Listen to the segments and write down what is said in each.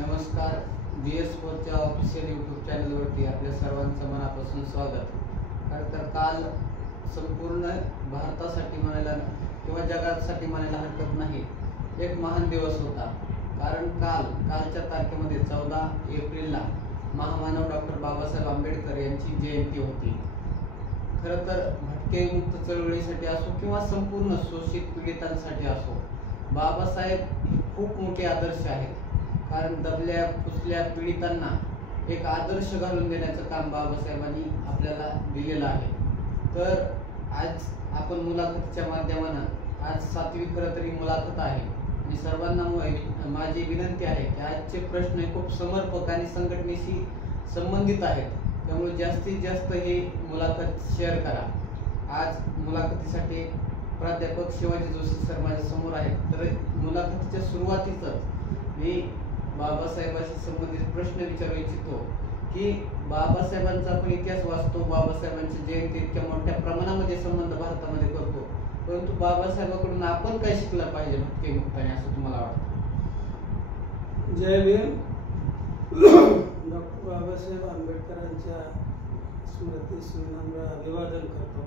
नमस्कार. DS4च्या official YouTube चॅनलवरती आपल्या सर्वांचं मनापासून स्वागत. खरं तर काल संपूर्ण भारतासाठी म्हणायला किंवा जगासाठी म्हणायला हरकत नाही एक महान दिवस होता. कारण कालच्या तारखेमध्ये 14 एप्रिलला महामानव डॉक्टर बाबासाहेब आंबेडकर यांची जयंती होती. खरं तर भटके मुक्त चळवळीसाठी असो किंवा संपूर्ण शोषित पीडितांसाठी असो, बाबासाहेब हे खूप मोठे आदर्श आहेत. कारण दबल्या कुचल्या पीडितांना एक आदर्श घालून देण्याचं काम बाबासाहेबांनी आपल्याला दिलेलं आहे. तर आज आपण मुलाखतीच्या माध्यमानं, आज 7वी खरं तरी मुलाखत आहे आणि सर्वांना माझी विनंती आहे की आजचे प्रश्न खूप समर्पक आणि संघटनेशी संबंधित आहेत. त्यामुळे जास्तीत जास्त हे मुलाखत शेअर करा. आज मुलाखतीसाठी प्राध्यापक शिवाजी जोशी सर माझ्या समोर आहेत. तर मुलाखतीच्या सुरुवातीतच मी बाबासाहेबांशी संबंधित प्रश्न विचारू इच्छितो की बाबासाहेबांचा आपण इतिहास वाचतो, बाबासाहेबांची जयंती इतक्या मोठ्या प्रमाणामध्ये संबंध भारतामध्ये करतो, परंतु बाबासाहेबांकडून आपण काय शिकलं पाहिजे भटके मुक्ताने असं तुम्हाला वाटतं? जय भीम. डॉक्टर बाबासाहेब आंबेडकरांच्या स्मृतीस विनम्र अभिवादन करतो.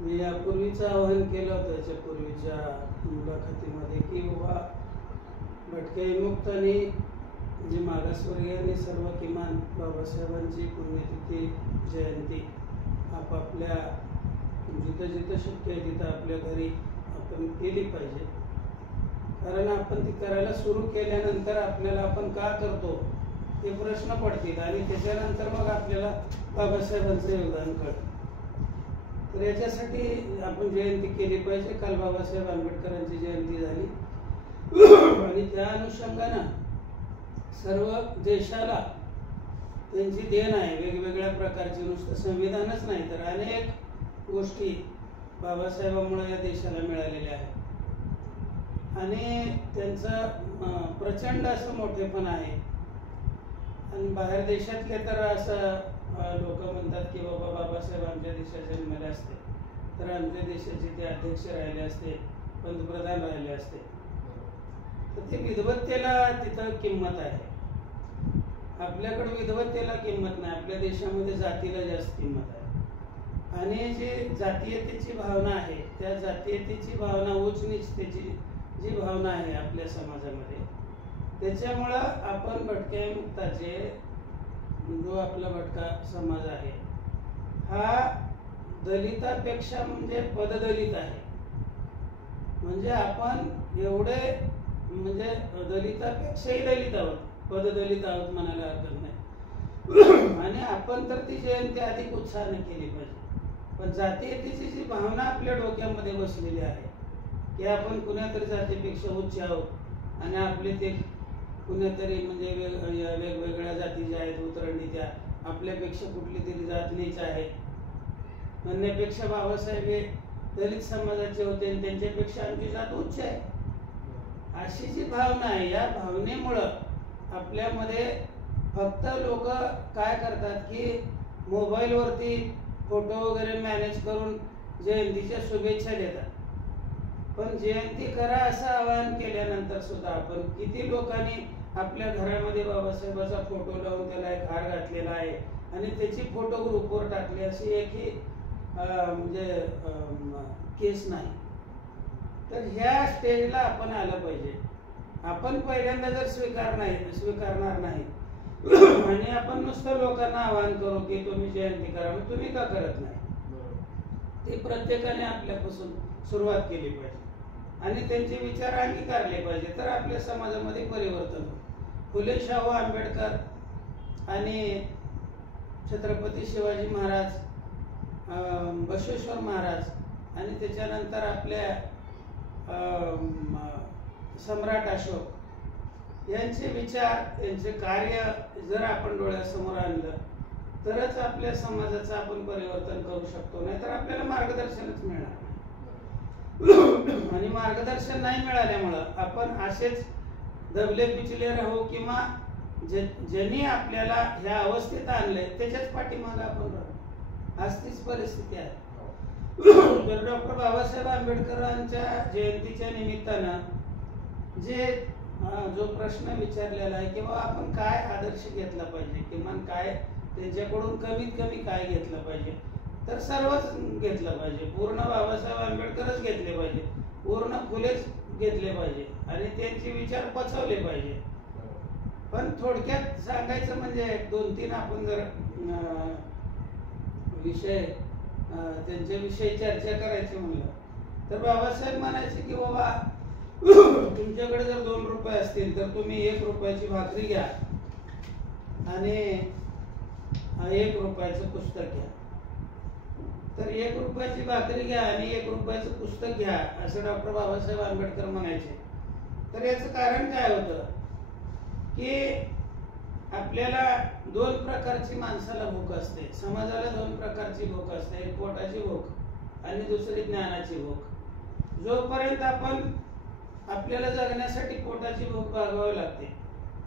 मी यापूर्वीच आवाहन केलं होतं याच्या पूर्वीच्या मुलाखतीमध्ये की बाबा भटके विमुक्तांनी जे मागासवर्गीयांनी सर्व किमान बाबासाहेबांची पुण्यतिथी जयंती आपापल्या जिथं जिथं शक्य आहे तिथं आपल्या घरी आपण केली पाहिजे. कारण आपण ती करायला सुरू केल्यानंतर आपल्याला आपण का करतो हे प्रश्न पडतील आणि त्याच्यानंतर मग आपल्याला बाबासाहेबांचं योगदान कळतं. तर याच्यासाठी आपण जयंती केली पाहिजे. काल बाबासाहेब आंबेडकरांची जयंती झाली आणि त्या अनुषंगानं सर्व देशाला त्यांची देण आहे. वेगवेगळ्या प्रकारची, नुसतं संविधानच नाही तर अनेक गोष्टी बाबासाहेबांमुळे या देशाला मिळालेल्या आहेत आणि त्यांचं प्रचंड असं मोठेपण आहे. आणि बाहेर देशातले तर असं लोक म्हणतात की बाबा बाबासाहेब आमच्या देशात जन्मले असते तर आमच्या देशाचे ते अध्यक्ष राहिले असते, पंतप्रधान राहिले असते. तर ते विद्वत्तेला तिथं किंमत आहे. आपल्याकडे विद्वत्तेला किंमत नाही. आपल्या देशामध्ये जातीला जास्त किंमत आहे आणि जे जातीयतेची भावना आहे त्या जातीयतेची भावना, उच्च नीचतेची जी भावना आहे आपल्या समाजामध्ये, त्याच्यामुळं आपण भटक्या मुक्ताचे जो आपला भटका समाज आहे हा दलितापेक्षा म्हणजे पददलित आहे. म्हणजे आपण एवढे म्हणजे दलितापेक्षाही दलित आहोत, पददलित आहोत म्हणायला हरकत नाही. आणि आपण तर ती जयंती अधिक उत्साहाने केली पाहिजे. पण जातीयतेची जी भावना आपल्या डोक्यामध्ये बसलेली आहे की आपण कुणातरी जातीपेक्षा उच्च आहोत आणि आपले ते कुणातरी म्हणजे वेगवेगळ्या जाती ज्या आहेत उतरंडी त्या आपल्यापेक्षा कुठली तरी जात नीच आहे म्हणण्यापेक्षा बाबासाहेब हे दलित समाजाचे होते आणि त्यांच्यापेक्षा आमची जात उच्च आहे अशी जी भावना आहे, या भावनेमुळं आपल्यामध्ये फक्त लोक काय करतात की मोबाईलवरती फोटो वगैरे मॅनेज करून जयंतीच्या शुभेच्छा देतात. पण जयंती करा असं आवाहन केल्यानंतर सुद्धा आपण किती लोकांनी आपल्या घरामध्ये बाबासाहेबाचा फोटो लावून त्याला एक हार घातलेला आहे आणि त्याची फोटो ग्रुपवर टाकली अशी एकही म्हणजे केस नाही. तर ह्या स्टेजला आपण आलं पाहिजे. आपण पहिल्यांदा जर स्वीकारणार नाही आणि आपण नुसतं लोकांना आवाहन करू की तुम्ही जयंती करा, मग तुम्ही का करत नाही? ते प्रत्येकाने आपल्यापासून सुरुवात केली पाहिजे आणि त्यांचे विचार अंगीकारले पाहिजे. तर आपल्या समाजामध्ये परिवर्तन होईल. फुले शाहू आंबेडकर आणि छत्रपती शिवाजी महाराज, बसवेश्वर महाराज आणि त्याच्यानंतर आपल्या सम्राट अशोक यांचे विचार, यांचे कार्य जर आपण डोळ्यासमोर आणलं तरच आपल्या समाजाचं आपण परिवर्तन करू शकतो. नाहीतर आपल्याला मार्गदर्शनच मिळणार नाही. आणि मार्गदर्शन नाही मिळाल्यामुळं आपण असेच दबले पिचले राहू किंवा ज्यांनी आपल्याला ह्या अवस्थेत आणलंय त्याच्याच पाठीमागे आपण राहू. आज तीच परिस्थिती आहे. डॉक्टर बाबासाहेब आंबेडकरांच्या जयंतीच्या निमित्तानं जे जो प्रश्न विचारलेला आहे किंवा आपण काय आदर्श घेतला पाहिजे, किमान काय त्यांच्याकडून कमीत कमी काय घेतलं पाहिजे, तर सर्वच घेतलं पाहिजे. पूर्ण बाबासाहेब आंबेडकरच घेतले पाहिजे, पूर्ण फुलेच घेतले पाहिजे आणि त्यांचे विचार पचवले पाहिजे. पण थोडक्यात सांगायचं म्हणजे 2-3 आपण जर विषय त्यांच्याविषयी चर्चा करायची म्हणलं तर बाबासाहेब म्हणायचे की बाबा तुमच्याकडे जर 2 रुपये असतील तर तुम्ही 1 रुपयाची भाकरी घ्या आणि 1 रुपयाचं पुस्तक घ्या. तर 1 रुपयाची भाकरी घ्या आणि 1 रुपयाचं पुस्तक घ्या असं डॉक्टर बाबासाहेब आंबेडकर म्हणायचे. तर याचं कारण काय होतं की आपल्याला 2 प्रकारची माणसाला भूक असते, समाजाला 2 प्रकारची भूक असते, एक पोटाची भूक आणि दुसरी ज्ञानाची भूक. जोपर्यंत आपण आपल्याला जगण्यासाठी पोटाची भूक भागवावी लागते,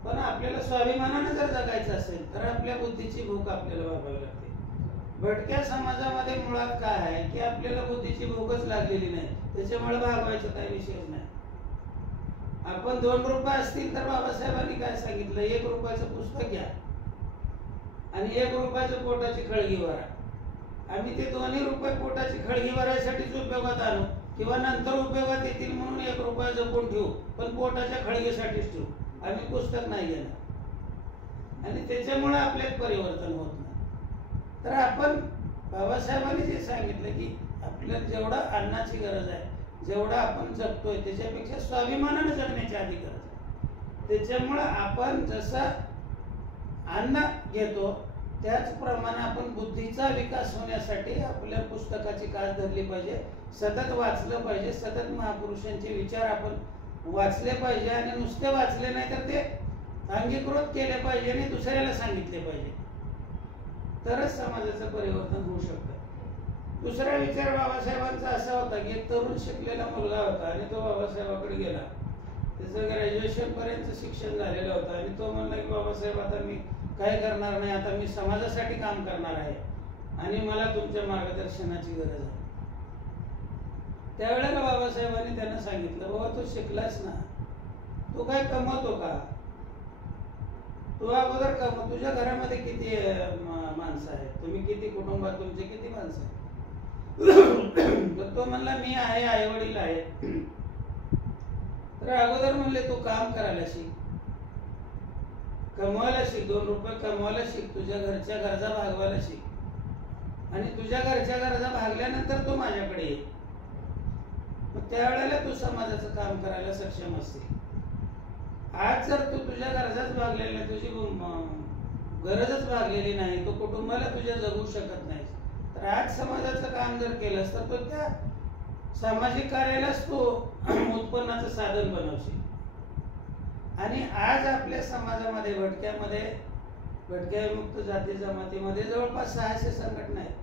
पण आपल्याला स्वाभिमानाने जर जगायचं असेल तर आपल्या बुद्धीची भूक आपल्याला भागवावी लागते. भटक्या समाजामध्ये मुळात काय आहे की आपल्याला बुद्धीची भूकच लागलेली नाही, त्याच्यामुळे भागवायचं काही विषयच नाही. आपण 2 रुपये असतील तर बाबासाहेबांनी काय सांगितलं, 1 रुपयाचं पुस्तक घ्या आणि 1 रुपयाचं पोटाची खळगी भरा. आम्ही ते 2 रुपये पोटाची खळगी भरायसाठीच उपयोगात आणू किंवा नंतर उपयोगात येतील म्हणून 1 रुपया जपून ठेवू, पण पोटाच्या खळगीसाठीच ठेवू. आम्ही पुस्तक नाही घेणार आणि त्याच्यामुळे आपल्यात परिवर्तन होत नाही. तर आपण बाबासाहेबांनी जे सांगितलं की आपल्याला जेवढा अन्नाची गरज आहे, जेवढा आपण जगतोय त्याच्यापेक्षा स्वाभिमानाने जगण्याची आधी गरज आहे. त्याच्यामुळं आपण जसं अन्न घेतो त्याचप्रमाणे आपण बुद्धीचा विकास होण्यासाठी आपल्या पुस्तकाची कास धरली पाहिजे, सतत वाचलं पाहिजे, सतत महापुरुषांचे विचार आपण वाचले पाहिजे आणि नुसते वाचले नाही तर ते अंगीकृत केले पाहिजे आणि दुसऱ्याला सांगितले पाहिजे, तरच समाजाचं परिवर्तन होऊ शकतं. दुसरा विचार बाबासाहेबांचा असा होता की एक तरुण शिकलेला मुलगा होता आणि तो बाबासाहेबांकडे गेला. त्याचं ग्रॅज्युएशन पर्यंत शिक्षण झालेलं होतं आणि तो म्हणला की बाबासाहेब आता मी काय करणार नाही, आता मी समाजासाठी काम करणार आहे आणि मला तुमच्या मार्गदर्शनाची गरज आहे. त्यावेळेला बाबासाहेबांनी त्यांना सांगितलं, बाबा तू शिकलास ना, तू काय कमवतो का, तू अगोदर कमव. तुझ्या घरामध्ये किती माणसं आहेत, तुम्ही किती कुटुंबात तुमचे किती माणसं आहेत. तर तो म्हणला मी आहे, आई वडील आहेत. तर अगोदर म्हणले तू काम करायला शिक, कमवायला शिक, 2 रुपये कमवायला शिक, तुझ्या घरच्या गरजा भागवायला शिक आणि तुझ्या घरच्या गरजा भागल्यानंतर तू माझ्याकडे ये. मग त्यावेळेला तू समाजाचं काम करायला सक्षम असते. आज जर तू तुझ्या गरजाच भागलेल्या नाही, तुझी गरजच भागलेली नाही, तू कुटुंबाला तुझ्या जगू शकत नाही, तर आज समाजाचं काम जर केलंस तर तो त्या सामाजिक कार्यालाच तू उत्पन्नाचं साधन बनवशील. आणि आज आपल्या समाजामध्ये भटक्या विमुक्त जाती जमातीमध्ये जवळपास 600 संघटना आहेत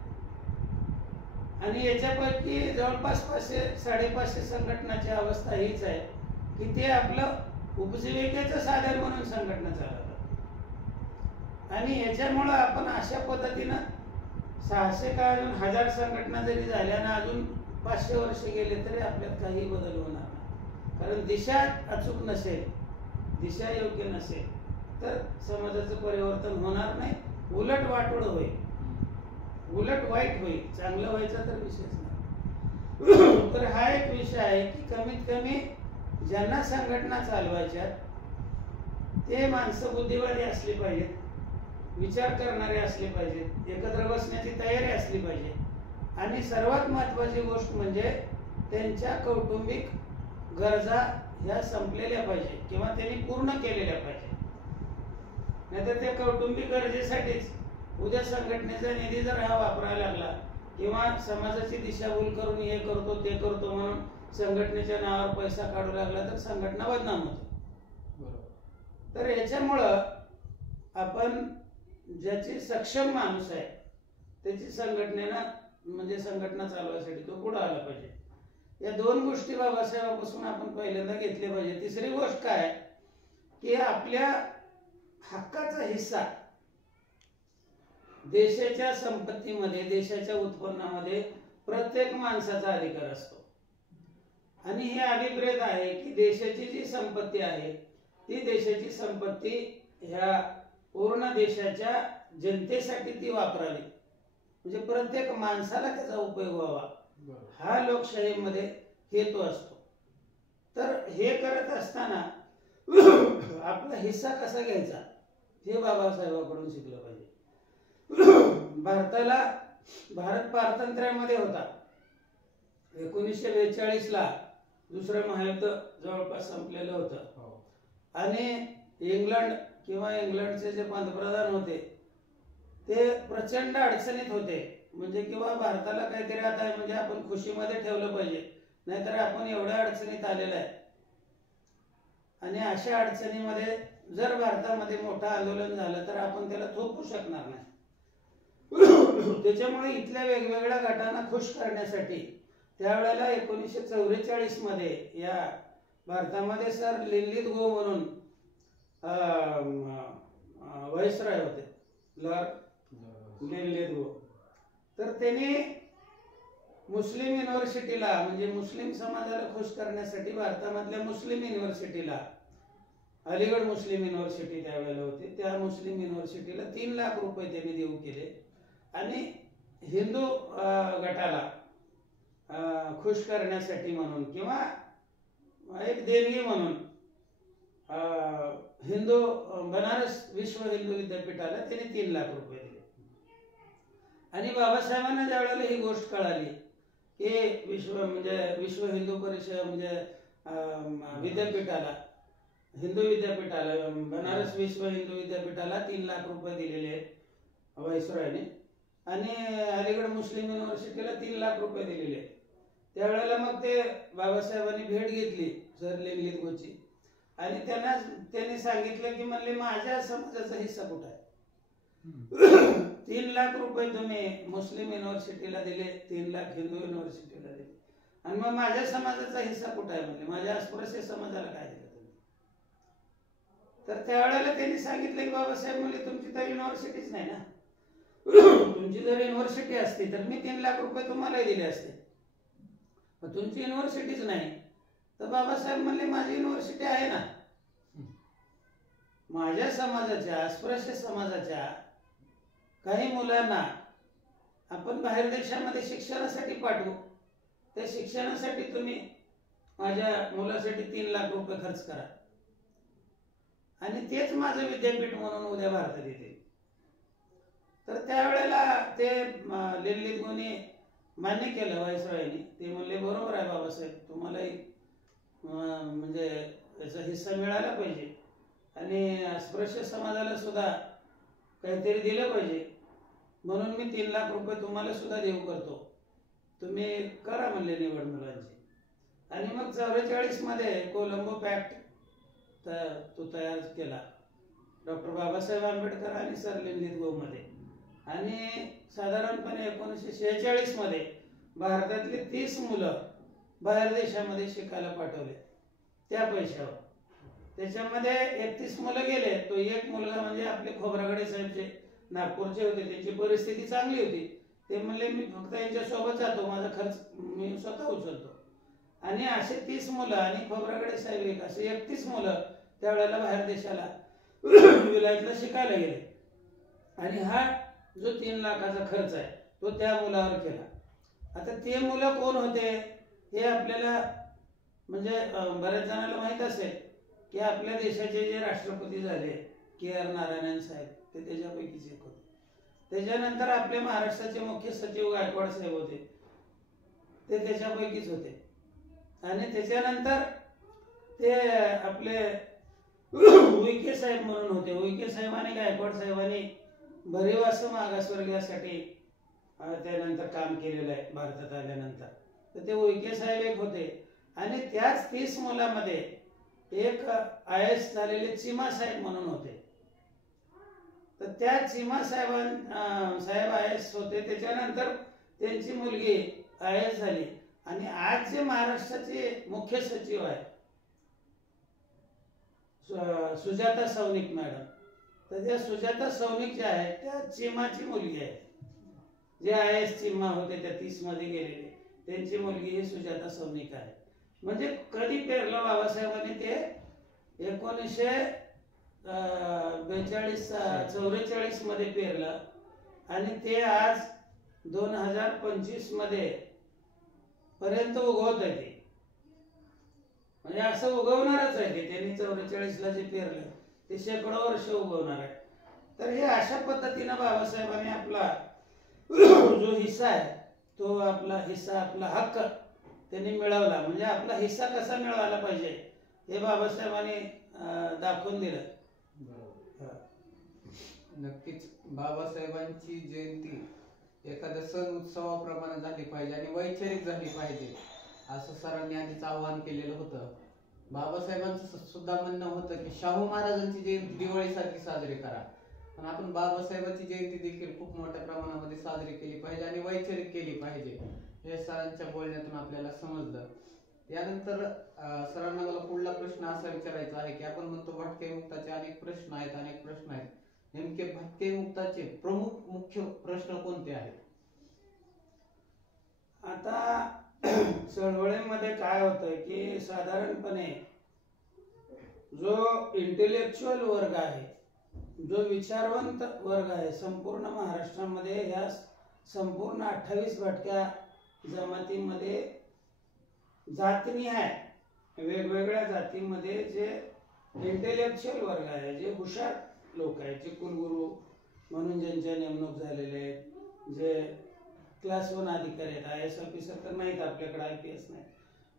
आणि याच्यापैकी जवळपास 500-550 संघटनाची अवस्था हीच आहे की ते आपलं उपजीविकेचं साधन म्हणून संघटना चालवतात. आणि याच्यामुळं आपण अशा पद्धतीनं 600 का अजून 1000 संघटना जरी झाल्या ना अजून 500 वर्ष गेले तरी आपल्यात काही बदल होणार नाही. कारण दिशा अचूक नसेल, दिशा योग्य नसेल तर समाजाचं परिवर्तन होणार नाही, उलट वाटोळ होईल, उलट वाईट होईल, चांगलं व्हायचा तर विषयच नाही. तर हा एक विषय आहे की कमीत कमी ज्यांना संघटना चालवायच्या ते माणसं बुद्धिवादी असली पाहिजेत, विचार करणारे असले पाहिजेत, एकत्र बसण्याची तयारी असली पाहिजे आणि सर्वात महत्वाची गोष्ट म्हणजे त्यांच्या कौटुंबिक गरजा ह्या संपलेल्या पाहिजे किंवा त्यांनी पूर्ण केलेल्या पाहिजे. नाहीतर त्या कौटुंबिक गरजेसाठीच उद्या संघटनेचा निधी जर हा वापरायला लागला किंवा समाजाची दिशाभूल करून हे करतो ते करतो म्हणून संघटनेच्या नावावर पैसा काढू लागला तर संघटना बदनाम होते. तर याच्यामुळं आपण ज्याची सक्षम माणूस आहे त्याची संघटनेनं म्हणजे संघटना चालवायसाठी तो पुढे आला पाहिजे. या 2 गोष्टी बाबासाहेबांपासून आपण पहिल्यांदा घेतल्या पाहिजे. तिसरी गोष्ट काय की आपल्या हक्काचा हिस्सा देशाच्या संपत्तीमध्ये, देशाच्या उत्पन्नामध्ये प्रत्येक माणसाचा अधिकार असतो आणि हे अभिप्रेत आहे की देशाची जी संपत्ती आहे ती देशाची संपत्ती ह्या पूर्ण देशाच्या जनतेसाठी ती वापरावी, म्हणजे प्रत्येक माणसाला त्याचा उपयोग व्हावा, हा लोकशाहीमध्ये हेतू असतो. तर हे करत असताना आपला हिस्सा कसा घ्यायचा हे बाबासाहेबांकडून शिकलं पाहिजे. भारत पारतंत्र्यामध्ये होता. 1942 ला दुसरं महायुद्ध जवळपास संपलेलं होतं आणि इंग्लंडचे जे पंतप्रधान होते ते प्रचंड अडचणीत होते. म्हणजे किंवा भारताला काहीतरी आता म्हणजे आपण खुशीमध्ये ठेवलं पाहिजे, नाहीतर आपण एवढ्या अडचणीत आलेला आहे. आणि अशा अडचणीमध्ये जर भारतामध्ये मोठं आंदोलन झालं तर आपण त्याला थोपू शकणार नाही. त्याच्यामुळे इथल्या वेगवेगळ्या गटांना खुश करण्यासाठी त्यावेळेला 1944 मध्ये या भारतामध्ये सर लिनलिथ गो म्हणून व्हाईसरॉय होते, लॉर्ड लिनलिथ गो. तर त्यांनी मुस्लिम युनिव्हर्सिटीला म्हणजे मुस्लिम समाजाला खुश करण्यासाठी भारतामधल्या मुस्लिम युनिव्हर्सिटीला, अलीगड मुस्लिम युनिव्हर्सिटी त्यावेळेला होती, त्या मुस्लिम युनिव्हर्सिटीला 3 लाख रुपये त्यांनी देऊ केले आणि हिंदू गटाला खुश करण्यासाठी म्हणून किंवा एक देणगी म्हणून बनारस विश्व हिंदू विद्यापीठाला त्यांनी 3 लाख रुपये दिले. आणि बाबासाहेबांना ज्यावेळेला ही गोष्ट कळाली की विश्व हिंदू परिषद म्हणजे विद्यापीठाला, हिंदू विद्यापीठाला, बनारस विश्व हिंदू विद्यापीठाला 3 लाख रुपये दिलेले आहेत व्हाईसरॉयने आणि अलीगड मुस्लिम युनिव्हर्सिटीला 3 लाख रुपये दिलेले आहेत. त्यावेळेला मग ते बाबासाहेबांनी भेट घेतली सर लिनलिथ गोची आणि त्यांनी सांगितलं की म्हणले माझ्या समाजाचा हिस्सा कुठं आहे? 3 लाख रुपये तुम्ही मुस्लिम युनिव्हर्सिटीला दिले, 3 लाख हिंदू युनिव्हर्सिटीला दिले आणि मग माझ्या समाजाचा हिस्सा कुठं आहे? म्हणजे माझ्या अस्पृश्य समाजाला काय दिलं तुम्ही? तर त्यावेळेला त्यांनी सांगितलं की बाबासाहेब म्हणले तुमची तर युनिव्हर्सिटीच नाही ना, तुमची जर युनिव्हर्सिटी असती तर मी 3 लाख रुपये तुम्हाला दिले असते, पण तुमची युनिव्हर्सिटीच नाही. तर बाबासाहेब म्हणले माझी युनिव्हर्सिटी आहे ना, माझ्या समाजाच्या, अस्पृश्य समाजाच्या काही मुलांना आपण बाहेर देशामध्ये शिक्षणासाठी पाठवू, त्या शिक्षणासाठी तुम्ही माझ्या मुलासाठी 3 लाख रुपये खर्च करा आणि तेच माझं विद्यापीठ म्हणून उद्या भारतात येते. तर त्यावेळेला ते लिनलिथ गोने मान्य केलं व्हाईसरॉयने. ते म्हणले बरोबर आहे बाबासाहेब, तुम्हालाही म्हणजे याचा हिस्सा मिळाला पाहिजे आणि अस्पृश्य समाजाला सुद्धा काहीतरी दिलं पाहिजे, म्हणून मी 3 लाख रुपये तुम्हाला सुद्धा देऊ करतो, तुम्ही करा म्हणले निवड मुलांची. आणि मग 44 मध्ये कोलंबो पॅक्ट तो तयार केला डॉक्टर बाबासाहेब आंबेडकर आणि सर लिनलिथ गो मध्ये. आणि साधारणपणे 1946 मध्ये भारतातली 30 मुलं बाहेर देशामध्ये शिकायला पाठवले त्या पैशावर. त्याच्यामध्ये 31 मुलं गेले, तो एक मुलगा म्हणजे आपले खोब्रागडे साहेबचे नागपूरचे होते, त्यांची परिस्थिती चांगली होती. ते म्हणले मी फक्त यांच्या सोबत जातो, माझा खर्च मी स्वतः उचलतो. आणि असे 30 मुलं आणि खोब्रागडे साहेब एक असे 31 मुलं त्यावेळेला बाहेर देशाला विलायतला शिकायला गेले. आणि हा जो 3 लाखाचा खर्च आहे तो त्या मुलावर केला. आता ते मुलं कोण होते हे आपल्याला म्हणजे बऱ्याच जणांना माहित असेल की आपल्या देशाचे जे राष्ट्रपती झाले KR नारायणन साहेब ते त्याच्यापैकीच एक होते. त्याच्यानंतर आपल्या महाराष्ट्राचे मुख्य सचिव गायकवाड साहेब होते, ते त्याच्यापैकीच होते. आणि त्याच्यानंतर ते आपले उईके साहेब म्हणून होते. उईके साहेब आणि गायकवाड साहेबांनी भरीव असं मागासवर्गीयासाठी त्यानंतर काम केलेलं आहे भारतात आल्यानंतर. तर ते उईके साहेब एक होते आणि त्याच 30 मुलांमध्ये एक IAS झालेले चिमा साहेब म्हणून होते. तर त्या चिमा साहेब IAS होते. त्याच्यानंतर त्यांची मुलगी IAS झाली आणि आज जे महाराष्ट्राचे मुख्य सचिव आहे सुजाता सौनिक मॅडम, तर त्या सुजाता सौनिक ज्या आहेत त्या चिमाची मुलगी आहे. जे IAS चिमा होते त्या 30 मध्ये गेलेले त्यांची मुलगी ही सुजाता सौनिक आहे. म्हणजे कधी पेरलं बाबासाहेबांनी ते 1944 मध्ये पेरलं आणि ते आज 2025 मध्ये पर्यंत उगवत आहे. ते म्हणजे असं उगवणारच आहे. ते त्यांनी 44 ला जे पेरलं ते शेकडो वर्ष उगवणार आहे. तर हे अशा पद्धतीनं बाबासाहेबांनी आपला जो हिस्सा आहे तो आपला हक्क त्यांनी मिळवला. म्हणजे आपला हिस्सा कसा मिळवायला पाहिजे हे बाबासाहेबांनी दाखवून दिलं. नक्कीच बाबासाहेबांची जयंती एखाद्या सण उत्सवाप्रमाणे झाली पाहिजे आणि वैचारिक झाली पाहिजे असं सरांनी आधीच आवाहन केलेलं होतं. बाबासाहेबांचं सुद्धा म्हणणं होतं की शाहू महाराजांची जयंती दिवाळीसारखी साजरी करा, पण आपण बाबासाहेबांची जयंती देखील खूप मोठ्या प्रमाणामध्ये साजरी केली पाहिजे आणि वैचारिक केली पाहिजे हे सरांच्या बोलण्यातून आपल्याला समजलं. त्यानंतर सरांना मला पुढला प्रश्न असा विचारायचा आहे की आपण म्हणतो भटके मुक्ताचे अनेक प्रश्न आहेत. नेमके भटके मुक्ताचे प्रमुख मुख्य प्रश्न कोणते आहेत? आता चळवळीमध्ये काय होतं की साधारणपणे जो इंटेलेक्च्युअल वर्ग आहे, जो विचारवंत वर्ग आहे, संपूर्ण महाराष्ट्रामध्ये या संपूर्ण 28 भटक्या जमातीमध्ये जातीनिहाय वेगवेगळ्या जातीमध्ये जे इंटेलेक्च्युअल वर्ग आहे, जे हुशार लोक आहेत, जे कुलगुरू म्हणून ज्यांच्या नेमणूक झालेले आहेत, जे क्लास 1 अधिकारी आहेत, IAS ऑफिसर तर नाहीत आपल्याकडे, IPS नाही,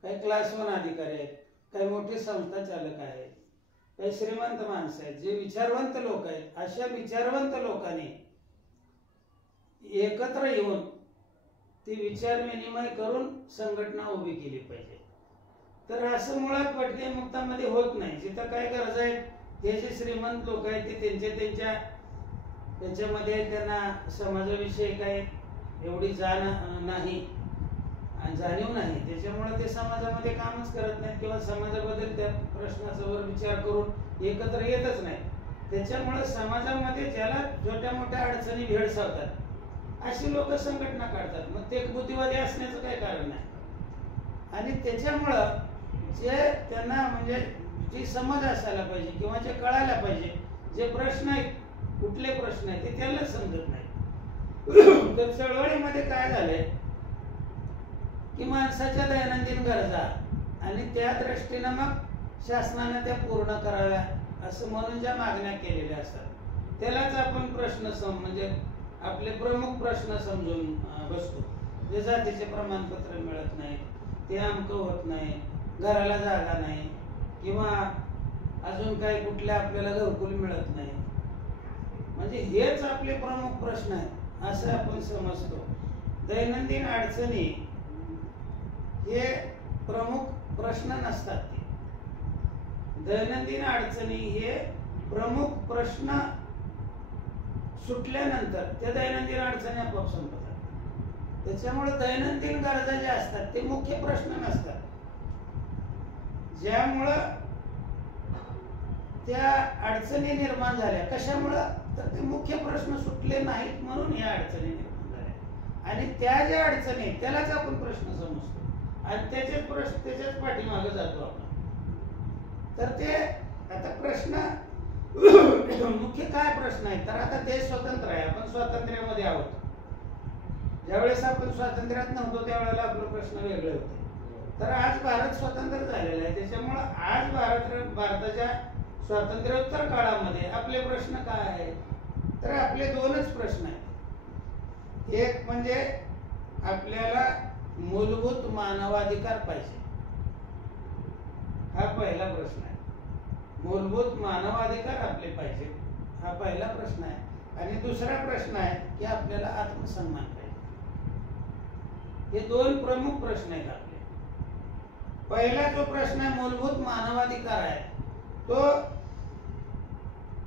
काही क्लास 1 अधिकारी आहेत, काही मोठे संस्था चालक आहेत, काही श्रीमंत माणसं आहेत, जे विचारवंत लोक आहेत. अशा विचारवंत लोकांनी एकत्र येऊन ती विचार विनिमय करून संघटना उभी केली पाहिजे. तर असं मुळात भटके मुक्तामध्ये होत नाही. जिथं काय गरज आहेत हे जे श्रीमंत लोक आहेत ते त्यांच्यामध्ये त्यांना समाजाविषयी काही एवढी जाणीव नाही, त्याच्यामुळे ते समाजामध्ये कामच करत नाहीत किंवा समाजाबद्दल त्या प्रश्नावर विचार करून एकत्र येतच नाही. त्याच्यामुळे समाजामध्ये ज्याला छोट्या मोठ्या अडचणी भेडसावतात अशी लोक संघटना काढतात. मग ते बुद्धिवादी असण्याचं काही कारण नाही. आणि त्याच्यामुळं जे त्यांना म्हणजे जी समज असायला पाहिजे किंवा जे कळायला पाहिजे, जे प्रश्न आहेत, कुठले प्रश्न आहेत ते त्यांना समजत नाही. तर चळवळीमध्ये काय झालंय की माणसाच्या दैनंदिन गरजा आणि त्या दृष्टीनं मग शासनाने त्या पूर्ण कराव्या असं म्हणून ज्या मागण्या केलेल्या असतात त्यालाच आपण प्रश्न म्हणजे आपले प्रमुख प्रश्न समजून बसतो. जे जातीचे प्रमाणपत्र मिळत नाही, ते अमकं होत नाही, घराला जागा नाही किंवा अजून काही कुठल्या आपल्याला घरकुल मिळत नाही, म्हणजे हेच आपले प्रमुख प्रश्न आहेत असं आपण समजतो. दैनंदिन अडचणी हे प्रमुख प्रश्न नसतात. दैनंदिन अडचणी हे प्रमुख प्रश्न सुटल्यानंतर त्या दैनंदिन अडचणी आपोआप संपतात. त्याच्यामुळे दैनंदिन गरजा ज्या असतात ते मुख्य प्रश्न नसतात. ज्यामुळं त्या अडचणी निर्माण झाल्या, कशामुळं तर ते मुख्य प्रश्न सुटले नाहीत म्हणून या अडचणी निर्माण झाल्या. आणि त्या ज्या अडचणी आहेत त्यालाच आपण प्रश्न समजतो आणि त्याच्याच पाठीमागे जातो आपण. तर ते आता प्रश्न मुख्य काय प्रश्न आहे तर आता देश स्वतंत्र आहे, आपण स्वातंत्र्यामध्ये आहोत. ज्यावेळेस आपण स्वातंत्र्यात नव्हतो त्यावेळेला आपले प्रश्न वेगळे होते. तर आज भारत स्वतंत्र झालेला आहे. त्याच्यामुळे आज भारताच्या स्वातंत्र्योत्तर काळामध्ये आपले प्रश्न काय आहेत तर आपले दोनच प्रश्न आहेत. एक म्हणजे आपल्याला मूलभूत मानवाधिकार पाहिजे, हा पहिला प्रश्न आहे. मूलभूत मानवाधिकार आपले पाहिजे, हा पहिला प्रश्न आहे. आणि दुसरा प्रश्न आहे की आपल्याला आत्मसन्मान पाहिजे. हे दोन प्रमुख प्रश्न आहेत आपले. पहिला जो प्रश्न आहे मूलभूत मानवाधिकार आहे,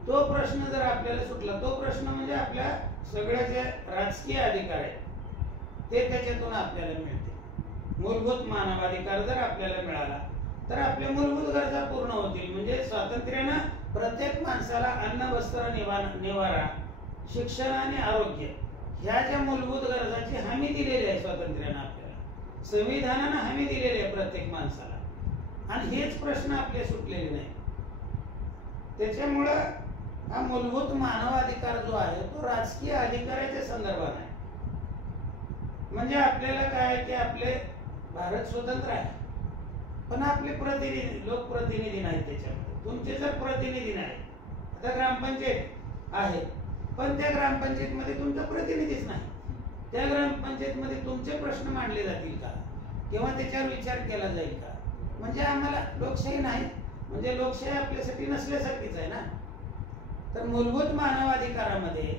तो प्रश्न जर आपल्याला सुटला, तो प्रश्न म्हणजे आपल्या सगळे जे राजकीय अधिकार आहेत ते त्याच्यातून आपल्याला मिळते. मूलभूत मानवाधिकार जर आपल्याला मिळाला तर आपल्या मूलभूत गरजा पूर्ण होतील. म्हणजे स्वातंत्र्यानं प्रत्येक माणसाला अन्न, वस्त्र, निवारा, शिक्षण आणि आरोग्य ह्या ज्या मूलभूत गरजाची हमी दिलेली आहे स्वातंत्र्यानं, आपल्याला संविधानानं हमी दिलेली आहे प्रत्येक माणसाला. आणि हेच प्रश्न आपले सुटलेले नाही. त्याच्यामुळं हा मूलभूत मानवाधिकार जो आहे तो राजकीय अधिकाराच्या संदर्भात आहे. म्हणजे आपल्याला काय आहे की आपले भारत स्वतंत्र आहे, पण आपले प्रतिनिधी लोकप्रतिनिधी नाहीत त्याच्यामध्ये. तुमचे जर प्रतिनिधी नाही, आता ग्रामपंचायत आहे पण त्या ग्रामपंचायतमध्ये तुमचा प्रतिनिधीच नाही, त्या ग्रामपंचायतमध्ये तुमचे प्रश्न मांडले जातील का किंवा त्याच्यावर विचार केला जाईल का? म्हणजे आम्हाला लोकशाही नाही, म्हणजे लोकशाही आपल्यासाठी नसल्यासारखीच आहे ना. तर मूलभूत मानवाधिकारामध्ये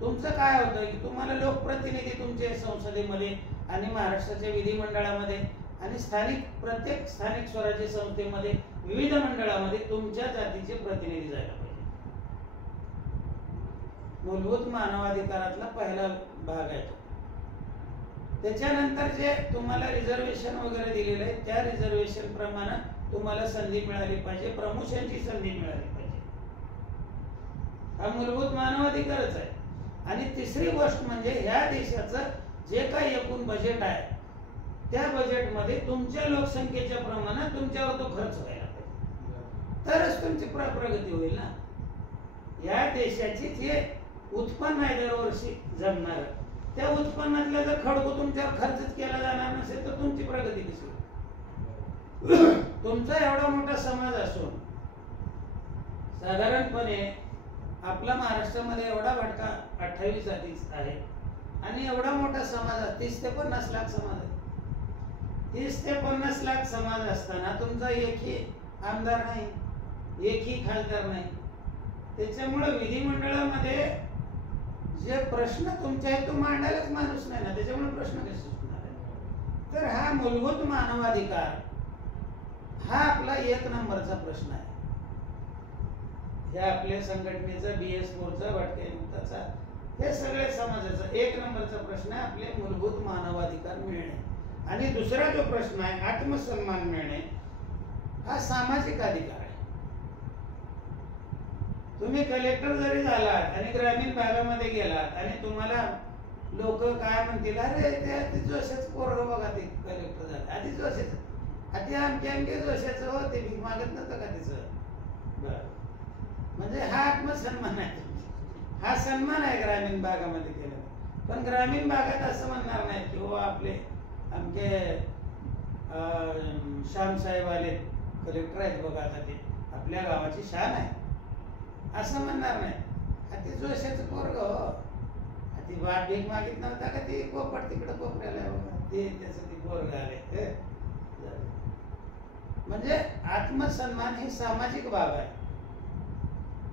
तुमचं काय होतं की तुम्हाला लोकप्रतिनिधी तुमचे संसदेमध्ये आणि महाराष्ट्राच्या विधिमंडळामध्ये आणि प्रत्येक स्थानिक स्वराज्य संस्थेमध्ये विविध मंडळामध्ये तुमच्या जातीचे प्रतिनिधी जायला पाहिजे. मूलभूत मानवाधिकारातला पहिला भाग आहे तो. त्याच्यानंतर जे तुम्हाला रिझर्वेशन वगैरे दिलेले आहे त्या रिझर्वेशन प्रमाणे तुम्हाला संधी मिळाली पाहिजे, प्रमोशनची संधी मिळाली पाहिजे. हा मूलभूत मानवाधिकारच आहे. आणि तिसरी गोष्ट म्हणजे ह्या देशाचं जे काही एकूण बजेट आहे त्या बजेटमध्ये तुमच्या लोकसंख्येच्या प्रमाणात तुमच्यावर तो खर्च व्हायला पाहिजे, तरच तुमची प्रगती होईल ना. या देशाची जे उत्पन्न आहे दरवर्षी जमणार, त्या उत्पन्नातला जर खडको तुमच्यावर खर्चच केला जाणार नसेल तर तुमची प्रगती कशी होईल? तुमचा एवढा मोठा समाज असून साधारणपणे आपला महाराष्ट्रामध्ये एवढा भटका 28 जाती आहे आणि एवढा मोठा समाज 30 ते 50 लाख समाज आहे. 30 ते 50 लाख समाज असताना तुमचा एकही आमदार नाही, एकही खासदार नाही. त्याच्यामुळे विधिमंडळामध्ये जे प्रश्न तुमचे आहेत तो मांडायलाच माणूस नाही ना, त्याच्यामुळे प्रश्न कसे सुटणार आहे? तर हा मूलभूत मानवाधिकार हा आपला 1 नंबरचा प्रश्न आहे. हे आपल्या संघटनेचा BS4चा भटक्या मुक्ताचा हे सगळे समाजाचा 1 नंबरचा प्रश्न आहे आपले मूलभूत मानवाधिकार मिळणे. आणि दुसरा जो प्रश्न आहे आत्मसन्मान मिळणे, हा सामाजिक अधिकार आहे. तुम्ही कलेक्टर जरी झालात आणि ग्रामीण भागामध्ये गेलात आणि तुम्हाला लोक काय म्हणतील, अरे ते जोशाचं पोरगं बघा, ते कलेक्टर झाले आधी जोशाचं, आधी आमके जोशाचं हो, ते भीक मागत नव्हतं का तिचं. म्हणजे हा आत्मसन्मान आहे, हा सन्मान आहे ग्रामीण भागामध्ये केला. पण ग्रामीण भागात असं म्हणणार नाही की हो आपले आमके श्याम साहेब आले कलेक्टर आहेत बघा, आता ते आपल्या गावाची शान आहे असं म्हणणार नाही. ते जोशाचं पोरगं हो, ती बाप भीक मागित नव्हता का, ती पोपट तिकडे कोपऱ्याला ते त्याचं ती पोरगं आले. म्हणजे आत्मसन्मान ही सामाजिक बाब आहे.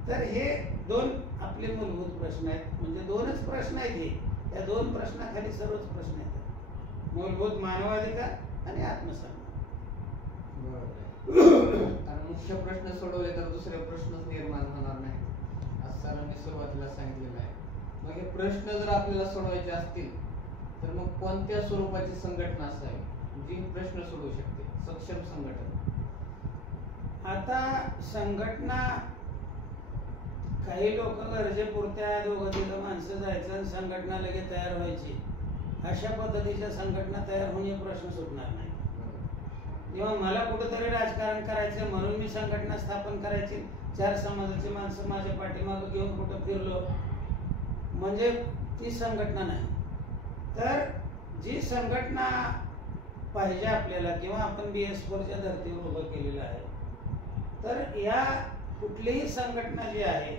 तर हे 2 आपले मूलभूत प्रश्न आहेत. म्हणजे 2च प्रश्न आहेत हे, या 2 प्रश्नाखाली सर्वच प्रश्न आहेत, मूलभूत मानवाधिकार आणि आत्मसन्मान. कारण मुख्य प्रश्न सोडवले तर दुसरे प्रश्नच निर्माण होणार नाही असं सरांनी सुरुवातीला सांगितलेलं आहे. मग हे प्रश्न जर आपल्याला सोडवायचे असतील तर मग कोणत्या स्वरूपाची संघटना असावी जी प्रश्न सोडवू शकते? सक्षम संघटना. आता संघटना काही लोक गरजेपुरत्या 2-3 माणसं जायचं आणि संघटना लगेच तयार व्हायची, अशा पद्धतीच्या संघटना तयार होणे प्रश्न सुटणार नाही. किंवा मला कुठेतरी राजकारण करायचं म्हणून मी संघटना स्थापन करायची, 4 समाजाची माणसं माझ्या पाठीमागे घेऊन कुठं फिरलो म्हणजे ती संघटना नाही. तर जी संघटना पाहिजे आपल्याला, किंवा आपण BS4च्या धर्तीवर उभं केलेलं आहे, तर या कुठलीही संघटना जी आहे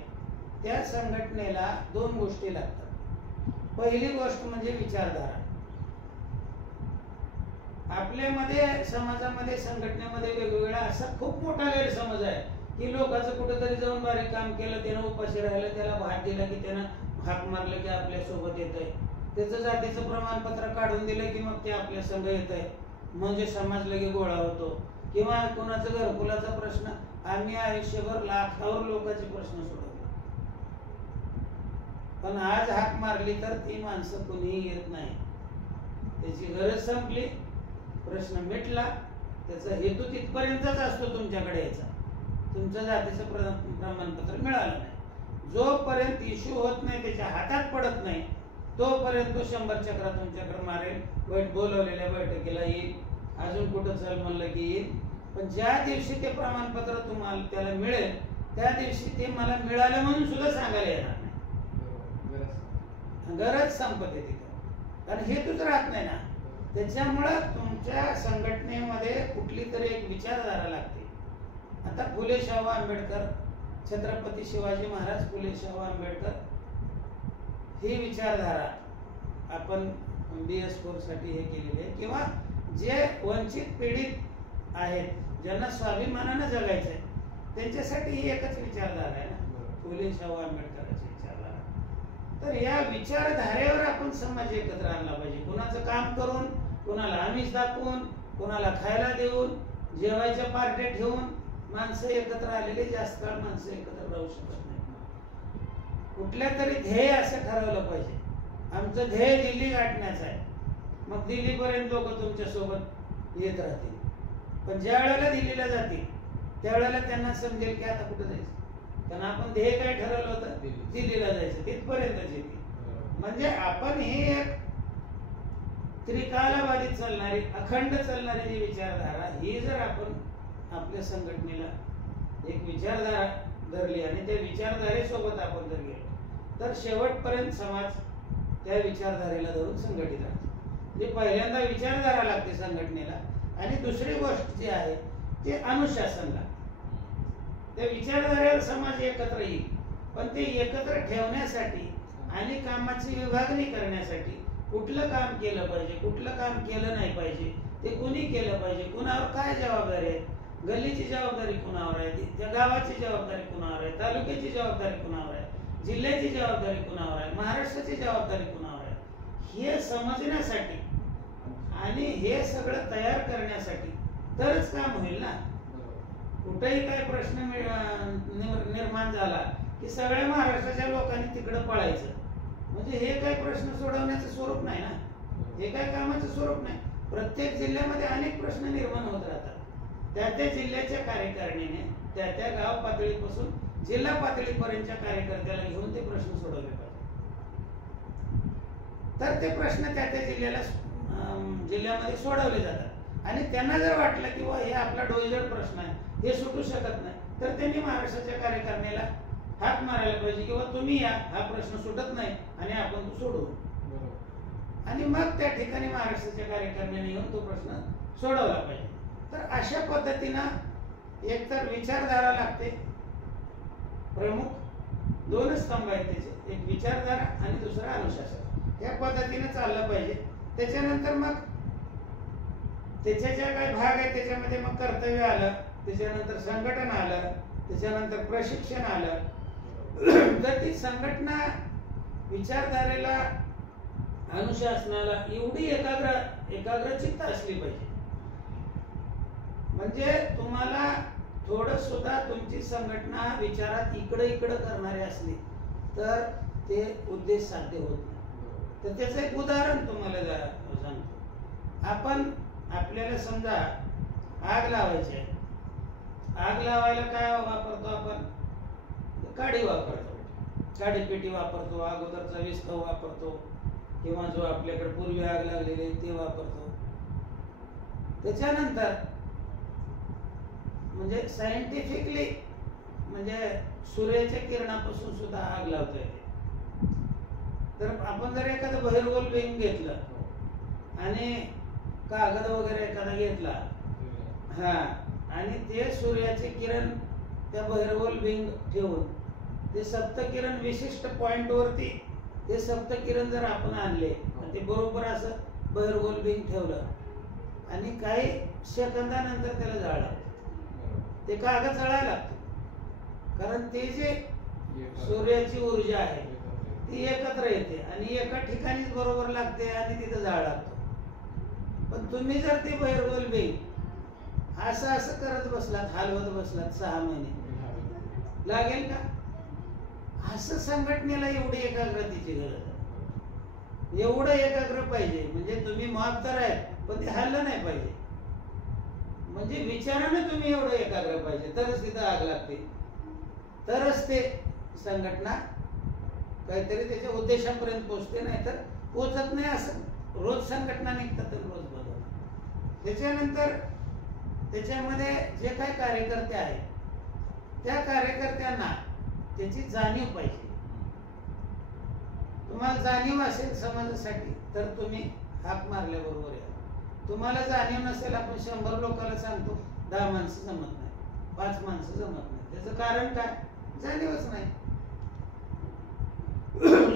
त्या संघटनेला 2 गोष्टी लागतात. पहिली गोष्ट म्हणजे विचारधारा. आपल्यामध्ये समाजामध्ये संघटनेमध्ये वेगवेगळा असा खूप मोठा गैरसमज आहे की लोकांचं कुठेतरी जाऊन बारीक काम केलं, त्यानं उपाशी राहिलं, त्याला भात दिला की त्यानं हाक मारलं की आपल्या सोबत येत आहे, त्याचं जातीचं प्रमाणपत्र काढून दिलं की मग ते आपल्या संघ येत आहे, म्हणजे समाज लगे गोळा होतो. किंवा कोणाचं घरकुलाचा प्रश्न, आम्ही आयुष्यभर लाखावर लोकांचे प्रश्न सोडवले, पण आज हाक मारली तर ती माणसं कोणीही येत नाही. त्याची गरज संपली, प्रश्न मिटला, त्याचा हेतू तिथपर्यंतच असतो तुमच्याकडे यायचा, तुमच्या जातीचं प्रमाणपत्र मिळालं नाही. जोपर्यंत इश्यू होत नाही, त्याच्या हातात पडत नाही, तोपर्यंत तो 100 चक्रा तुमच्याकडे मारेल, बोलवलेल्या बैठकीला येईल, अजून कुठं चल म्हणलं की येईल. पण ज्या दिवशी ते प्रमाणपत्र तुम्हाला त्याला मिळेल त्या दिवशी ते मला मिळालं म्हणून सुद्धा सांगायला येणार नाही. गरज संपते तिथं, कारण हेतूच राहत नाही ना. त्याच्यामुळं तुमच्या संघटनेमध्ये कुठली तरी एक विचारधारा लागते. आता फुले शाहू आंबेडकर, छत्रपती शिवाजी महाराज, फुले शाहू आंबेडकर, ही विचारधारा आपण BS4 साठी हे केलेली आहे. किंवा जे वंचित पीडित आहेत, ज्यांना स्वाभिमानानं जगायचं आहे, त्यांच्यासाठी ही एकच विचारधारा आहे ना, फुले शाहू आंबेडकरांची विचारधारा. तर या विचारधारेवर आपण समाज एकत्र आणला पाहिजे. कुणाचं काम करून, कुणाला आमिष दाखवून, कुणाला खायला देऊन, जेवायच्या पार्ट्या ठेवून माणसं एकत्र आलेले जास्त काळ माणसं एकत्र राहू शकत नाही. कुठल्या तरी ध्येय असं ठरवलं पाहिजे. आमचं ध्येय दिल्ली गाठण्याचं आहे, मग दिल्लीपर्यंत लोक तुमच्या सोबत येत राहतील. पण ज्या वेळेला दिल्लीला जातील त्यावेळेला त्यांना समजेल की आता कुठं जायचं. त्यांना आपण ध्येय काय ठरवलं होतं, दिल्लीला जायचं, तिथपर्यंतच येतील. म्हणजे आपण ही एक त्रिकालाबाधित चालणारी, अखंड चालणारी जी विचारधारा, ही जर आपण आपल्या संघटनेला एक विचारधारा धरली आणि त्या विचारधारेसोबत आपण जर गेलो, तर शेवटपर्यंत समाज त्या विचारधारेला धरून संघटित राहतो. म्हणजे पहिल्यांदा विचारधारा लागते संघटनेला, आणि दुसरी गोष्ट जी आहे ते अनुशासन लागते. त्या विचारधारेवर समाज एकत्र येईल, पण ते एकत्र ठेवण्यासाठी आणि कामाची विभागणी करण्यासाठी कुठलं काम केलं पाहिजे, कुठलं काम केलं नाही पाहिजे, ते कुणी केलं पाहिजे, कुणावर काय जबाबदारी आहे, गल्लीची जबाबदारी कुणावर आहे, त्या गावाची जबाबदारी कुणावर आहे, तालुक्याची जबाबदारी कुणावर आहे, जिल्ह्याची जबाबदारी कुणावर आहे, महाराष्ट्राची जबाबदारी कुणावर आहे, हे समजण्यासाठी आणि हे सगळं तयार करण्यासाठी तरच काम होईल ना. कुठेही काय प्रश्न निर्माण झाला की सगळ्या महाराष्ट्राच्या लोकांनी तिकडे पळायचं, म्हणजे हे काही प्रश्न सोडवण्याचं स्वरूप नाही ना, हे काय कामाचं स्वरूप नाही. प्रत्येक जिल्ह्यामध्ये अनेक प्रश्न निर्माण होत राहतात. त्या त्या जिल्ह्याच्या कार्यकारिणीने त्या त्या गाव पातळीपासून जिल्हा पातळीपर्यंतच्या कार्यकर्त्याला घेऊन ते प्रश्न सोडवले पाहिजे. तर ते प्रश्न त्या त्या जिल्ह्यामध्ये सोडवले जातात. आणि त्यांना जर वाटलं की हे आपला डोईजड प्रश्न आहे, हे सुटू शकत नाही, तर त्यांनी महाराष्ट्राच्या कार्यकारिणीला हाक मारायला पाहिजे किंवा तुम्ही या, हा प्रश्न सुटत नाही आणि आपण तो सोडवू. आणि मग त्या ठिकाणी महाराष्ट्राच्या कार्यकारिणीने येऊन तो प्रश्न सोडवला पाहिजे. तर अशा पद्धतीनं एकतर विचारधारा लागते, प्रमुख दोनच स्तंभ आहेत त्याचे, एक विचारधारा आणि दुसरा अनुशासन. या पद्धतीने चाललं पाहिजे. त्याच्यानंतर मग त्याच्या ज्या काही भाग आहेत त्याच्यामध्ये मग कर्तव्य आलं, त्याच्यानंतर संघटन आलं, त्याच्यानंतर प्रशिक्षण आलं. तर ती संघटना विचारधारेला, अनुशासनाला एवढी एकाग्रचित्त असली पाहिजे, म्हणजे तुम्हाला थोडं सुद्धा तुमची संघटना विचारात इकडं करणारी असली तर ते उद्देश साध्य होत नाही. तर त्याचं एक उदाहरण तुम्हाला सांगतो. आपल्याला समजा आग लावायची आहे, आग लावायला काय वापरतो आपण, काडी वापरतो, काडी पेटी वापरतो, अगोदरचा विस्तव वापरतो, किंवा जो आपल्याकडे पूर्वी आग लागलेली आहे ते वापरतो. त्याच्यानंतर म्हणजे सायंटिफिकली म्हणजे सूर्याच्या किरणापासून सुद्धा आग लावता येते. तर आपण जर एखादं बहिर्गोल बिंग घेतलं आणि कागद वगैरे एखादा घेतला, हा, आणि ते सूर्याचे किरण त्या बहिर्गोल बिंग ठेवून ते सप्तकिरण विशिष्ट पॉइंट वरती ते सप्तकिरण जर आपण आणले आणि ते बरोबर असं बहिर्गोल बिंग ठेवलं आणि काही सेकंदानंतर त्याला जाळलं, ते कागद जळायला लागतं. कारण ते जे सूर्याची ऊर्जा आहे ती एकत्र येते आणि एका ठिकाणीच बरोबर लागते आणि तिथं जाळ लागतो. पण तुम्ही जर ते बहिर्गोल बिंग असं करत बसलात, हलवत बसलात 6 महिने, लागेल का? असं संघटनेला एवढी एकाग्रतेची गरज आहे. एवढं एकाग्र पाहिजे म्हणजे तुम्ही माफ तर आहे पण ते हल्लं नाही पाहिजे. म्हणजे विचाराने तुम्ही एवढं एकाग्र पाहिजे, तरच तिथं आग लागते, तरच ते संघटना काहीतरी त्याच्या उद्देशापर्यंत पोहोचते, नाही तर पोहोचत नाही. असं रोज संघटना निघतात तर रोज बदल. त्याच्यानंतर त्याच्यामध्ये जे काही कार्यकर्ते आहेत त्या कार्यकर्त्यांना त्याची जाणीव पाहिजे. तुम्हाला जाणीव असेल समाजासाठी तर तुम्ही हाक मारल्याबरोबर या. तुम्हाला जाणीव नसेल, आपण 100 लोकांना सांगतो 10 माणसं जमत नाही, 5 माणसं जमत नाही. त्याचं कारण काय? जाणीवच नाही.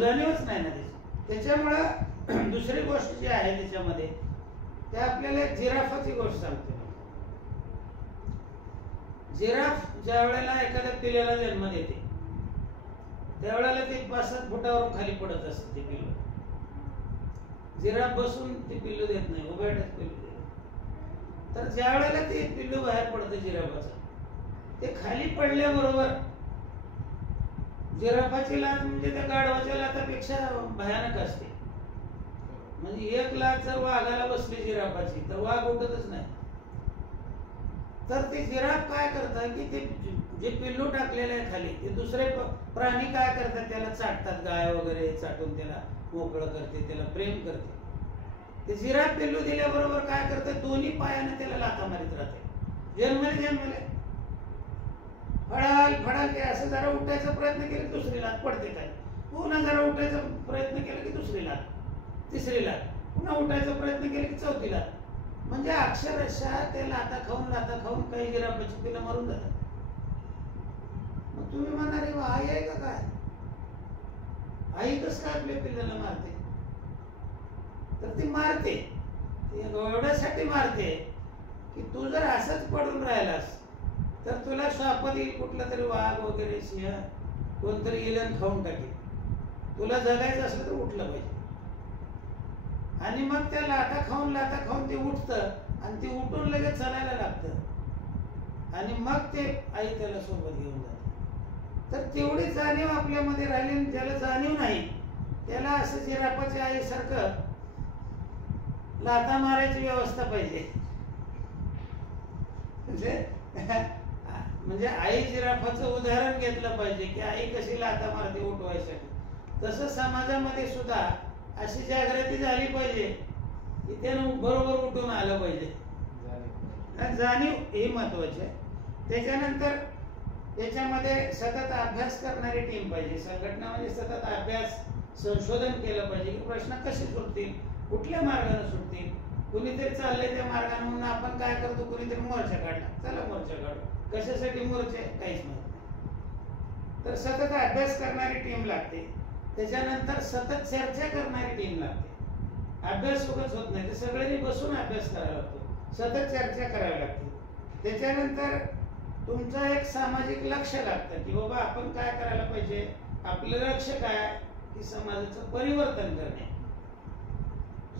जाणीवच नाही ना त्याची. त्याच्यामुळं दुसरी गोष्ट जी आहे त्याच्यामध्ये, ते आपल्याला जिराफाची गोष्ट सांगते. जिराफ ज्या वेळेला एखाद्या पिल्लाला जन्म देते त्यावेळेला ते 5-7 फुटावरून खाली पडत असते ते पिल्लू. जिराफ बसून ते पिल्लू देत नाही, उभ्याटच पिल्लू देत. तर ज्या वेळेला ते पिल्लू बाहेर पडतं जिराफाचं, ते खाली पडल्याबरोबर जिराफाची लाथ म्हणजे त्या गाढवाच्या लाथापेक्षा भयानक असते. म्हणजे 1 लाथ जर वाघाला बसली जिराफाची तर वाघ उठतच नाही. तर ते जिराफ काय करतात की ते जे पिल्लू टाकलेलं आहे खाली, ते दुसरे प्राणी काय करतात, त्याला चाटतात. गाय वगैरे चाटून त्याला मोकळं करते, त्याला प्रेम करते. ते जिराफ पिल्लू दिल्याबरोबर काय करते, दोन्ही पायाने त्याला लाथा मारित राहते. जन्मले फडाल फडाल ते असं जरा उठायचा प्रयत्न केला की दुसरी लाथ पडते खाली. पुन्हा जरा उठायचा प्रयत्न केला की दुसरी लाथ, तिसरी लाथ, पुन्हा उठायचा प्रयत्न केला की चौथी लाथ. म्हणजे अक्षरशः ते लाथा खाऊन काही जिराफाची पिल्लं मरून जातात. मग तुम्ही म्हणणार आई आहे का काय? आई कसं काय आपल्या पिल्लाला मारते? तर ती मारते, एवढ्यासाठी मारते की तू जर असंच पडून राहिलास तर तुला शापत येईल, कुठला तरी वाघ वगैरे सिंह कोणतरी इलन खाऊन टाकेल. तुला जगायचं असलं तर उठलं पाहिजे. आणि मग त्या लाथा खाऊन ते उठतं आणि ते उठून लगेच चालायला लागतं आणि मग ते आई त्याला सोबत घेऊन जाते. तर तेवढी जाणीव आपल्यामध्ये राहिली. ज्याला जाणीव नाही त्याला असं जिराफाच्या आईसारखं लाथा मारायची व्यवस्था पाहिजे. म्हणजे आई जिराफाचं उदाहरण घेतलं पाहिजे की आई कशी लाथा मारते उठवायसाठी. तसं समाजामध्ये सुद्धा अशी जागृती झाली पाहिजे की त्यानं बरोबर उठून आलं पाहिजे. जाणीव हे महत्वाचे आहे. त्याच्यानंतर त्याच्यामध्ये सतत अभ्यास करणारी टीम पाहिजे. संघटना म्हणजे सतत अभ्यास संशोधन केलं पाहिजे की प्रश्न कसे सुटतील, कुठल्या मार्गाने सुटतील. कुणीतरी चाललंय त्या मार्गाने म्हणून आपण काय करतो, कुणीतरी मोर्चा काढला, चला मोर्चा काढू. कशासाठी मोर्चे? काहीच नाही. तर सतत अभ्यास करणारी टीम लागते. त्याच्यानंतर सतत चर्चा करणारी टीम लागते. अभ्यास सोबत होत नाही, ते सगळ्यांनी बसून अभ्यास करावा लागतो, सतत चर्चा करावी लागते. त्याच्यानंतर तुमचं एक सामाजिक लक्ष लागतं की बाबा आपण काय करायला पाहिजे. आपलं लक्ष काय की समाजाचं परिवर्तन करणे,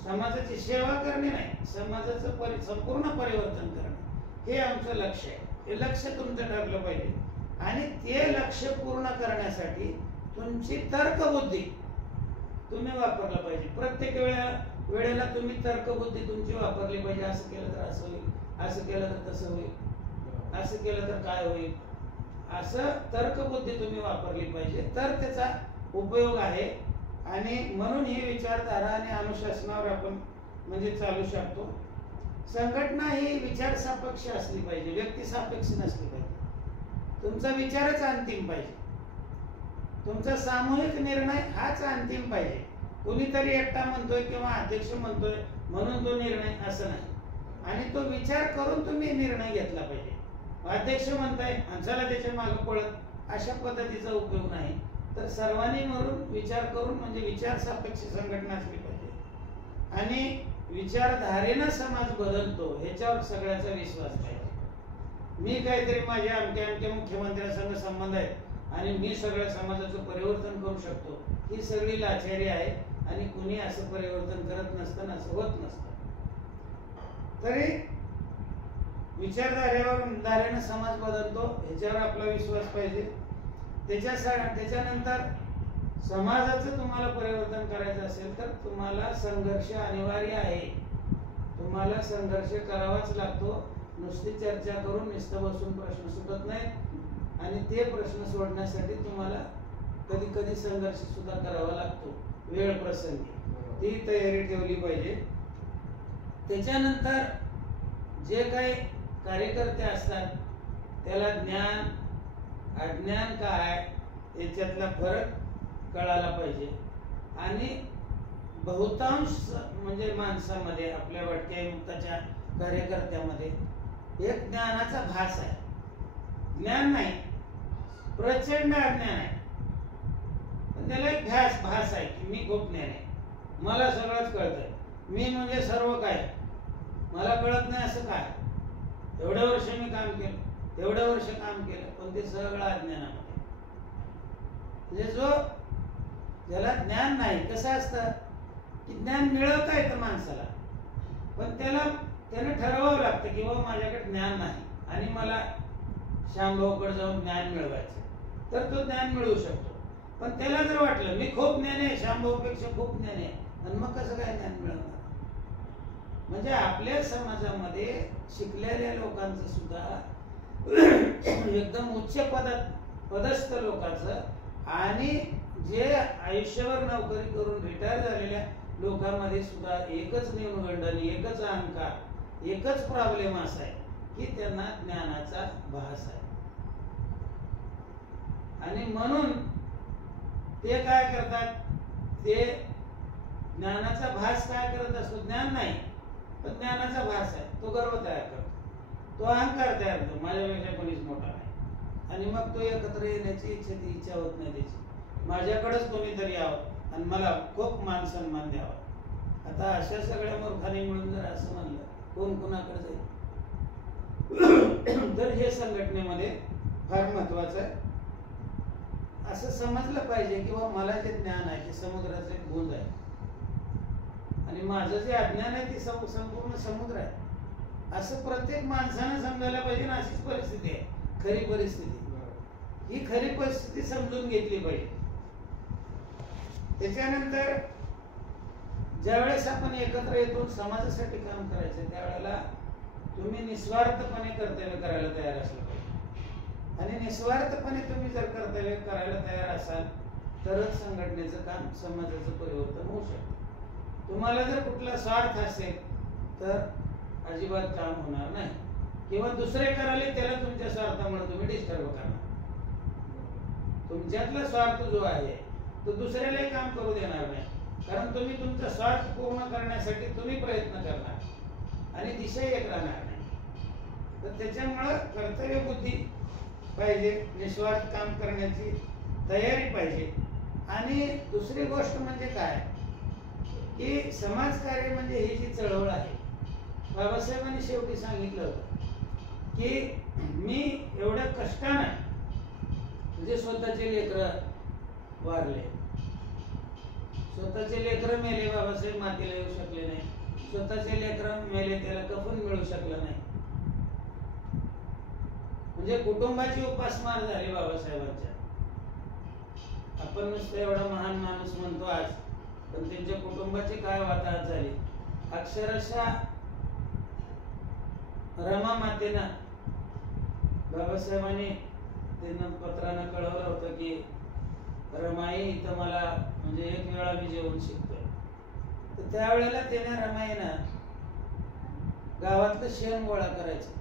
समाजाची सेवा करणे नाही, समाजाचं संपूर्ण परिवर्तन करणे हे आमचं लक्ष आहे. हे लक्ष तुमचं ठरलं पाहिजे. आणि ते लक्ष पूर्ण करण्यासाठी तुमची तर्कबुद्धी तुम्ही वापरला पाहिजे. प्रत्येक वेळेला तुम्ही तर्कबुद्धी तुमची वापरली पाहिजे. असं केलं तर असं होईल, असं केलं तर तसं होईल, असं केलं तर काय होईल, असं तर्कबुद्धी तुम्ही वापरली पाहिजे. तर त्याचा उपयोग आहे. आणि म्हणून ही विचारधारा आणि अनुशासनावर आपण म्हणजे चालू शकतो. संघटना ही विचार सापेक्ष असली पाहिजे, व्यक्ती सापेक्ष नसली पाहिजे. तुमचा विचारच अंतिम पाहिजे. तुमचा सामूहिक निर्णय हाच अंतिम पाहिजे. कुणीतरी एकटा म्हणतोय किंवा अध्यक्ष म्हणतोय म्हणून तो निर्णय असं नाही. आणि तो विचार करून तुम्ही निर्णय घेतला पाहिजे. अध्यक्ष म्हणताय चला त्याच्या मागे पळत, अशा पद्धतीचा उपयोग नाही. तर सर्वांनी मिळून विचार करून म्हणजे विचार सापेक्ष संघटना असली पाहिजे. आणि विचारधारेनं समाज बदलतो ह्याच्यावर सगळ्याचा विश्वास पाहिजे. मी काहीतरी माझ्या अमक्या मुख्यमंत्र्यांसंग संबंध आहेत आणि मी सगळ्या समाजाचं परिवर्तन करू शकतो, ही सगळी लाचारी आहे. आणि कुणी असं परिवर्तन करत नसतं, असं होत नसतं. तरी विचारधारेनं समाज बदलतो ह्याच्यावर आपला विश्वास पाहिजे. त्याच्यानंतर समाजाचं तुम्हाला परिवर्तन करायचं असेल तर तुम्हाला संघर्ष अनिवार्य आहे. तुम्हाला संघर्ष करावाच लागतो. नुसती चर्चा करून नुसतं बसून प्रश्न सुटत नाहीत. आणि ते प्रश्न सोडण्यासाठी तुम्हाला कधी कधी संघर्ष सुद्धा करावा लागतो. वेळ प्रसंगी ती तयारी ठेवली पाहिजे. त्याच्यानंतर जे काही कार्यकर्ते असतात त्याला ज्ञान, अज्ञान काय याच्यातला फरक कळायला पाहिजे. आणि बहुतांश म्हणजे माणसामध्ये, आपल्या भटक्या मुक्ताच्या कार्यकर्त्यामध्ये एक ज्ञानाचा भास आहे. ज्ञान नाही, प्रचंड अज्ञान आहे. पण त्याला एक भास आहे की मी खूप ज्ञान आहे, मला सगळंच कळतंय, मी म्हणजे सर्व काय, मला कळत नाही असं काय. एवढ्या वर्ष मी काम केलं, एवढ्या वर्ष काम केलं, पण ते सगळं अज्ञानामध्ये. म्हणजे जो ज्याला ज्ञान नाही, कसं असतं की ज्ञान मिळवता येतं माणसाला, पण त्यानं ठरवावं लागतं की बाबा माझ्याकडे ज्ञान नाही आणि मला शामभाऊकडे जाऊन ज्ञान मिळवायचं, तर तो ज्ञान मिळवू शकतो. पण त्याला जर वाटलं मी खूप ज्ञान आहे, शामभाऊपेक्षा खूप ज्ञान आहे, आणि मग कसं काय ज्ञान मिळवणार. म्हणजे आपल्या समाजामध्ये शिकलेल्या लोकांचं सुद्धा एकदम उच्च पदस्थ लोकांचं आणि जे आयुष्यभर नोकरी करून रिटायर झालेल्या लोकांमध्ये सुद्धा एकच न्यूनगंड, एकच अहंकार, एकच प्रॉब्लेम असा आहे की त्यांना ज्ञानाचा भास आहे. आणि म्हणून ते काय करतात, ते ज्ञानाचा भास काय करत असतो, ज्ञान नाही पण ज्ञानाचा भास आहे, तो गर्व तयार करतो, तो अहंकार तयार करतो, माझ्यापेक्षा कोणीच मोठा नाही. आणि मग तो एकत्र येण्याची इच्छा होत नाही त्याची, माझ्याकडेच कोणीतरी यावं आणि मला खूप मान सन्मान द्यावा. आता अशा सगळ्या मूर्खांनी मिळून जर असं म्हणलं, कोण कोणाकडे जाईल. तर हे संघटनेमध्ये फार महत्वाचं आहे. असं समजलं पाहिजे की मला जे ज्ञान आहे ते समुद्राचे गुंज आहे आणि माझं जे अज्ञान आहे ते संपूर्ण समुद्र आहे, असं प्रत्येक माणसानं समजायला पाहिजे. ना अशीच परिस्थिती आहे, खरी परिस्थिती. ही खरी परिस्थिती समजून घेतली पाहिजे. त्याच्यानंतर ज्यावेळेस आपण एकत्र येतो समाजासाठी काम करायचं, त्यावेळेला तुम्ही निस्वार्थपणे कर्तव्य करायला तयार असलं पाहिजे. आणि निस्वार्थपणे तुम्ही जर कर्तव्य करायला तयार असाल तरच संघटनेचं काम, समाजाचं परिवर्तन होऊ शकतं. तुम्हाला जर कुठला स्वार्थ असेल तर अजिबात काम होणार नाही. किंवा दुसरे कराले त्याला तुमच्या स्वार्थामुळे तुम्ही डिस्टर्ब करणार. तुमच्यातला स्वार्थ जो आहे तो दुसऱ्यालाही काम करू देणार नाही, कारण तुम्ही तुमचा स्वार्थ पूर्ण करण्यासाठी तुम्ही प्रयत्न करणार आणि दिशा एक राहणार नाही. तर त्याच्यामुळं कर्तव्य बुद्धी पाहिजे, निस्वार्थ काम करण्याची तयारी पाहिजे. आणि दुसरी गोष्ट म्हणजे काय की समाजकार्य म्हणजे ही जी चळवळ आहे, बाबासाहेबांनी शेवटी सांगितलं होतं की मी एवढ्या कष्टाने, म्हणजे स्वतःचे लेकरं वारले, स्वतःचे लेकरं मेले, बाबासाहेब मातीला येऊ शकले नाही, स्वतःचे लेकरं मेले त्याला कफन मिळू शकलं नाही, म्हणजे कुटुंबाची उपासमार झाली बाबासाहेबांच्या. आपण नुसतं एवढा महान माणूस म्हणतो आज, पण त्यांच्या कुटुंबाची काय वाताहत झाली. अक्षरशः रमा मातेनं, बाबासाहेबांनी त्यांना पत्रानं कळवलं होतं की रमाई इथं मला म्हणजे एक वेळा मी जेवण शिकतोय. तर त्यावेळेला त्याने रमाईनं गावातलं शेण गोळा करायचं.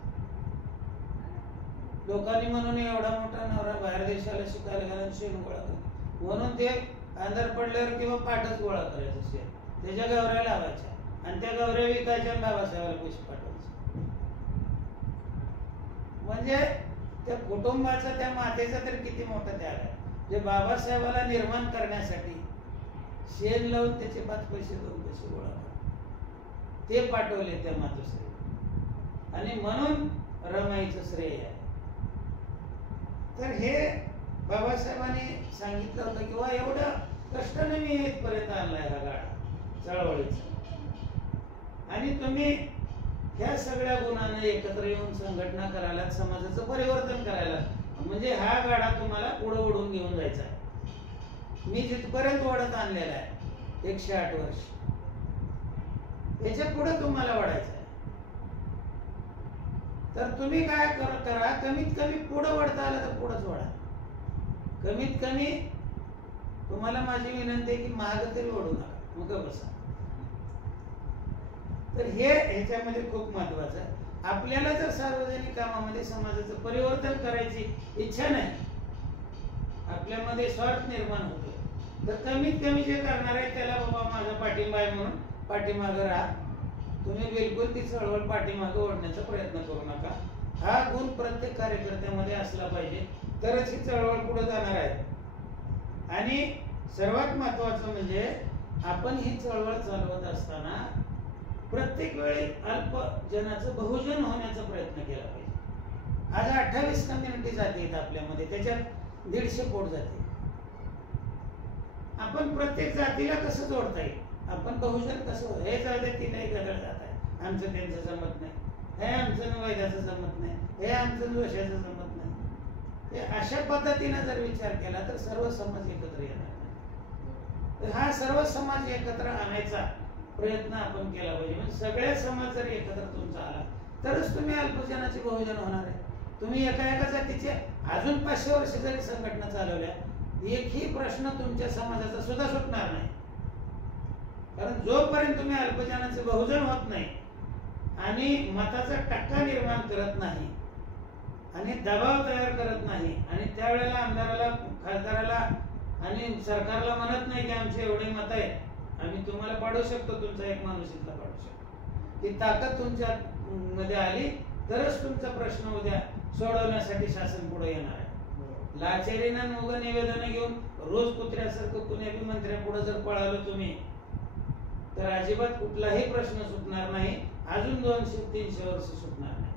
लोकांनी म्हणून एवढा मोठा नवरा बाहेर देशाला शिकायला गेला, शेण गोळा करायचं म्हणून ते अंधार पडल्यावर किंवा पाठच गोळा करायचं शेण, त्याच्या गवऱ्या लावायच्या आणि त्या गवऱ्या विकायच्या आणि बाबासाहेबाला पैसे पाठवायचे. म्हणजे त्या कुटुंबाचा, त्या मातेचा तर किती मोठा त्याग आहे, जे बाबासाहेबाला निर्माण करण्यासाठी शेण लावून त्याचे 5 पैसे 2 पैसे गोळा करून ते पाठवले त्या मातोश्री. आणि म्हणून रमाईचं श्रेय आहे. तर हे बाबासाहेबांनी सांगितलं होतं किंवा एवढं कष्टाने मी इथपर्यंत आणलाय हा गाडा चळवळीचा. आणि तुम्ही ह्या सगळ्या गुणांना एकत्र येऊन संघटना करायला, समाजाचं परिवर्तन करायला, म्हणजे हा गाडा तुम्हाला पुढे ओढून घेऊन जायचा आहे. मी जिथपर्यंत ओढत आणलेला आहे 108 वर्ष, याच्या पुढे तुम्हाला वाढायचं आहे. तर तुम्ही काय करा, कमीत कमी पुढे वळता आलं तर पुढेच वळा. कमीत कमी तुम्हाला माझी विनंती आहे की मागे तरी ओढू नका, मग बसा. तर हे ह्याच्यामध्ये खूप महत्वाचं आहे. आपल्याला जर सार्वजनिक कामामध्ये समाजाचं परिवर्तन करायची इच्छा नाही आपल्यामध्ये स्वार्थ निर्माण होतो. तर कमीत कमी जे करणार आहे त्याला बाबा माझा पाठिंबा आहे म्हणून पाठीमागं राहा. तुम्ही बिलकुल ती चळवळ पाठीमागं ओढण्याचा प्रयत्न करू नका. हा गुण प्रत्येक कार्यकर्त्यामध्ये असला पाहिजे, तरच ही चळवळ पुढे जाणार आहे. आणि सर्वात महत्वाचं म्हणजे आपण ही चळवळ चालवत असताना प्रत्येक वेळी अल्प जनाचं बहुजन होण्याचा प्रयत्न केला पाहिजे. आज 28 कम्युनिटी जाती आहेत आपल्यामध्ये, त्याच्यात 150 पोट जाती. आपण प्रत्येक जातीला कसं जोडता येईल, आपण बहुजन कसं, हे जाऊ दे तिला गदळ जात आहे, आमचं त्यांचं जमत नाही, हे आमचं वैद्याचं जमत नाही, हे आमचं जोशाचं जमत नाही. हे अशा पद्धतीने जर विचार केला तर सर्व समाज एकत्र येणार नाही. तर हा सर्व समाज एकत्र आणायचा प्रयत्न आपण केला पाहिजे. म्हणजे सगळे समाज जर एकत्र तुमचा आला तरच तुम्ही अल्पजनाचे बहुजन होणार आहे. तुम्ही एका जातीचे अजून 500 वर्ष जरी संघटना चालवल्या, एकही प्रश्न तुमच्या समाजाचा सुद्धा सुटणार नाही. कारण जोपर्यंत तुम्ही अल्पजनाचे बहुजन होत नाही आणि मताचा टक्का निर्माण करत नाही आणि दबाव तयार करत नाही आणि त्यावेळेला आमदाराला, खासदाराला आणि सरकारला म्हणत नाही की आमचे एवढे मत आहे, आम्ही तुम्हाला पाडू शकतो, तुमचा एक माणूस इथला पाडू शकतो, ती ताकद तुमच्या मध्ये आली तरच तुमचा प्रश्न उद्या सोडवण्यासाठी शासन पुढे येणार आहे. लाचारीनं उग निवेदन घेऊन रोज कुत्र्यासारखं कुण्या बी मंत्र्या पुढे जर पळालो तुम्ही तर अजिबात कुठलाही प्रश्न सुटणार नाही. अजून 200-300 वर्ष सुटणार नाही.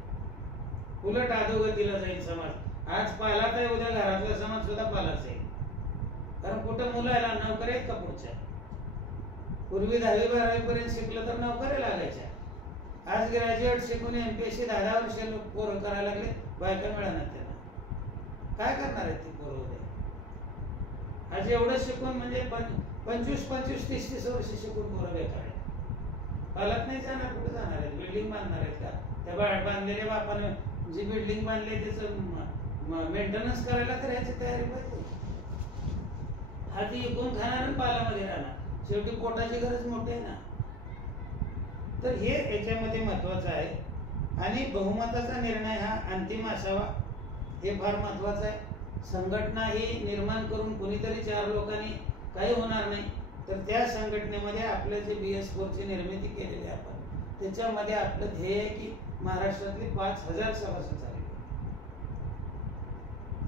उलट अधोगतीला जाईल समाज. आज पालात आहे, उद्या घरातला समाज सुद्धा पालाच आहे. कारण कुठं मुलाला नोकरी आहेत का पुढच्या? पूर्वी 10वी-12वी पर्यंत शिकलं तर नोकरी लागायच्या. आज ग्रॅज्युएट शिकून MPSC 10 वर्ष लोक पोरं करायला लागले, बायका मिळणार त्यांना. काय करणार आहेत ती पोरं उद्या? आज एवढं शिकून म्हणजे 25-30 वर्ष शिकून पोरं बेकार आहेत. पालक नाही जाणार, कुठे जाणार आहेत? बिल्डिंग बांधणार आहेत का? त्या बांधलेल्या बापाने जी बिल्डिंग बांधली त्याचं मेंटेनन्स करायला तर ह्याची तयारी पाहिजे. हा ती इकून खाणार आणि पालामध्ये राहणार. शेवटी पोटाची गरज मोठी आहे ना. तर हे याच्यामध्ये महत्वाचं आहे. आणि बहुमताचा निर्णय हा अंतिम असावा, हे फार महत्वाचं आहे. संघटना ही निर्माण करून कोणीतरी 4 लोकांनी काही होणार नाही. तर त्या संघटनेमध्ये आपलं जे BS4ची निर्मिती केलेली आहे आपण, त्याच्यामध्ये आपलं ध्येय आहे की महाराष्ट्रातले 5000 सभासद झाले.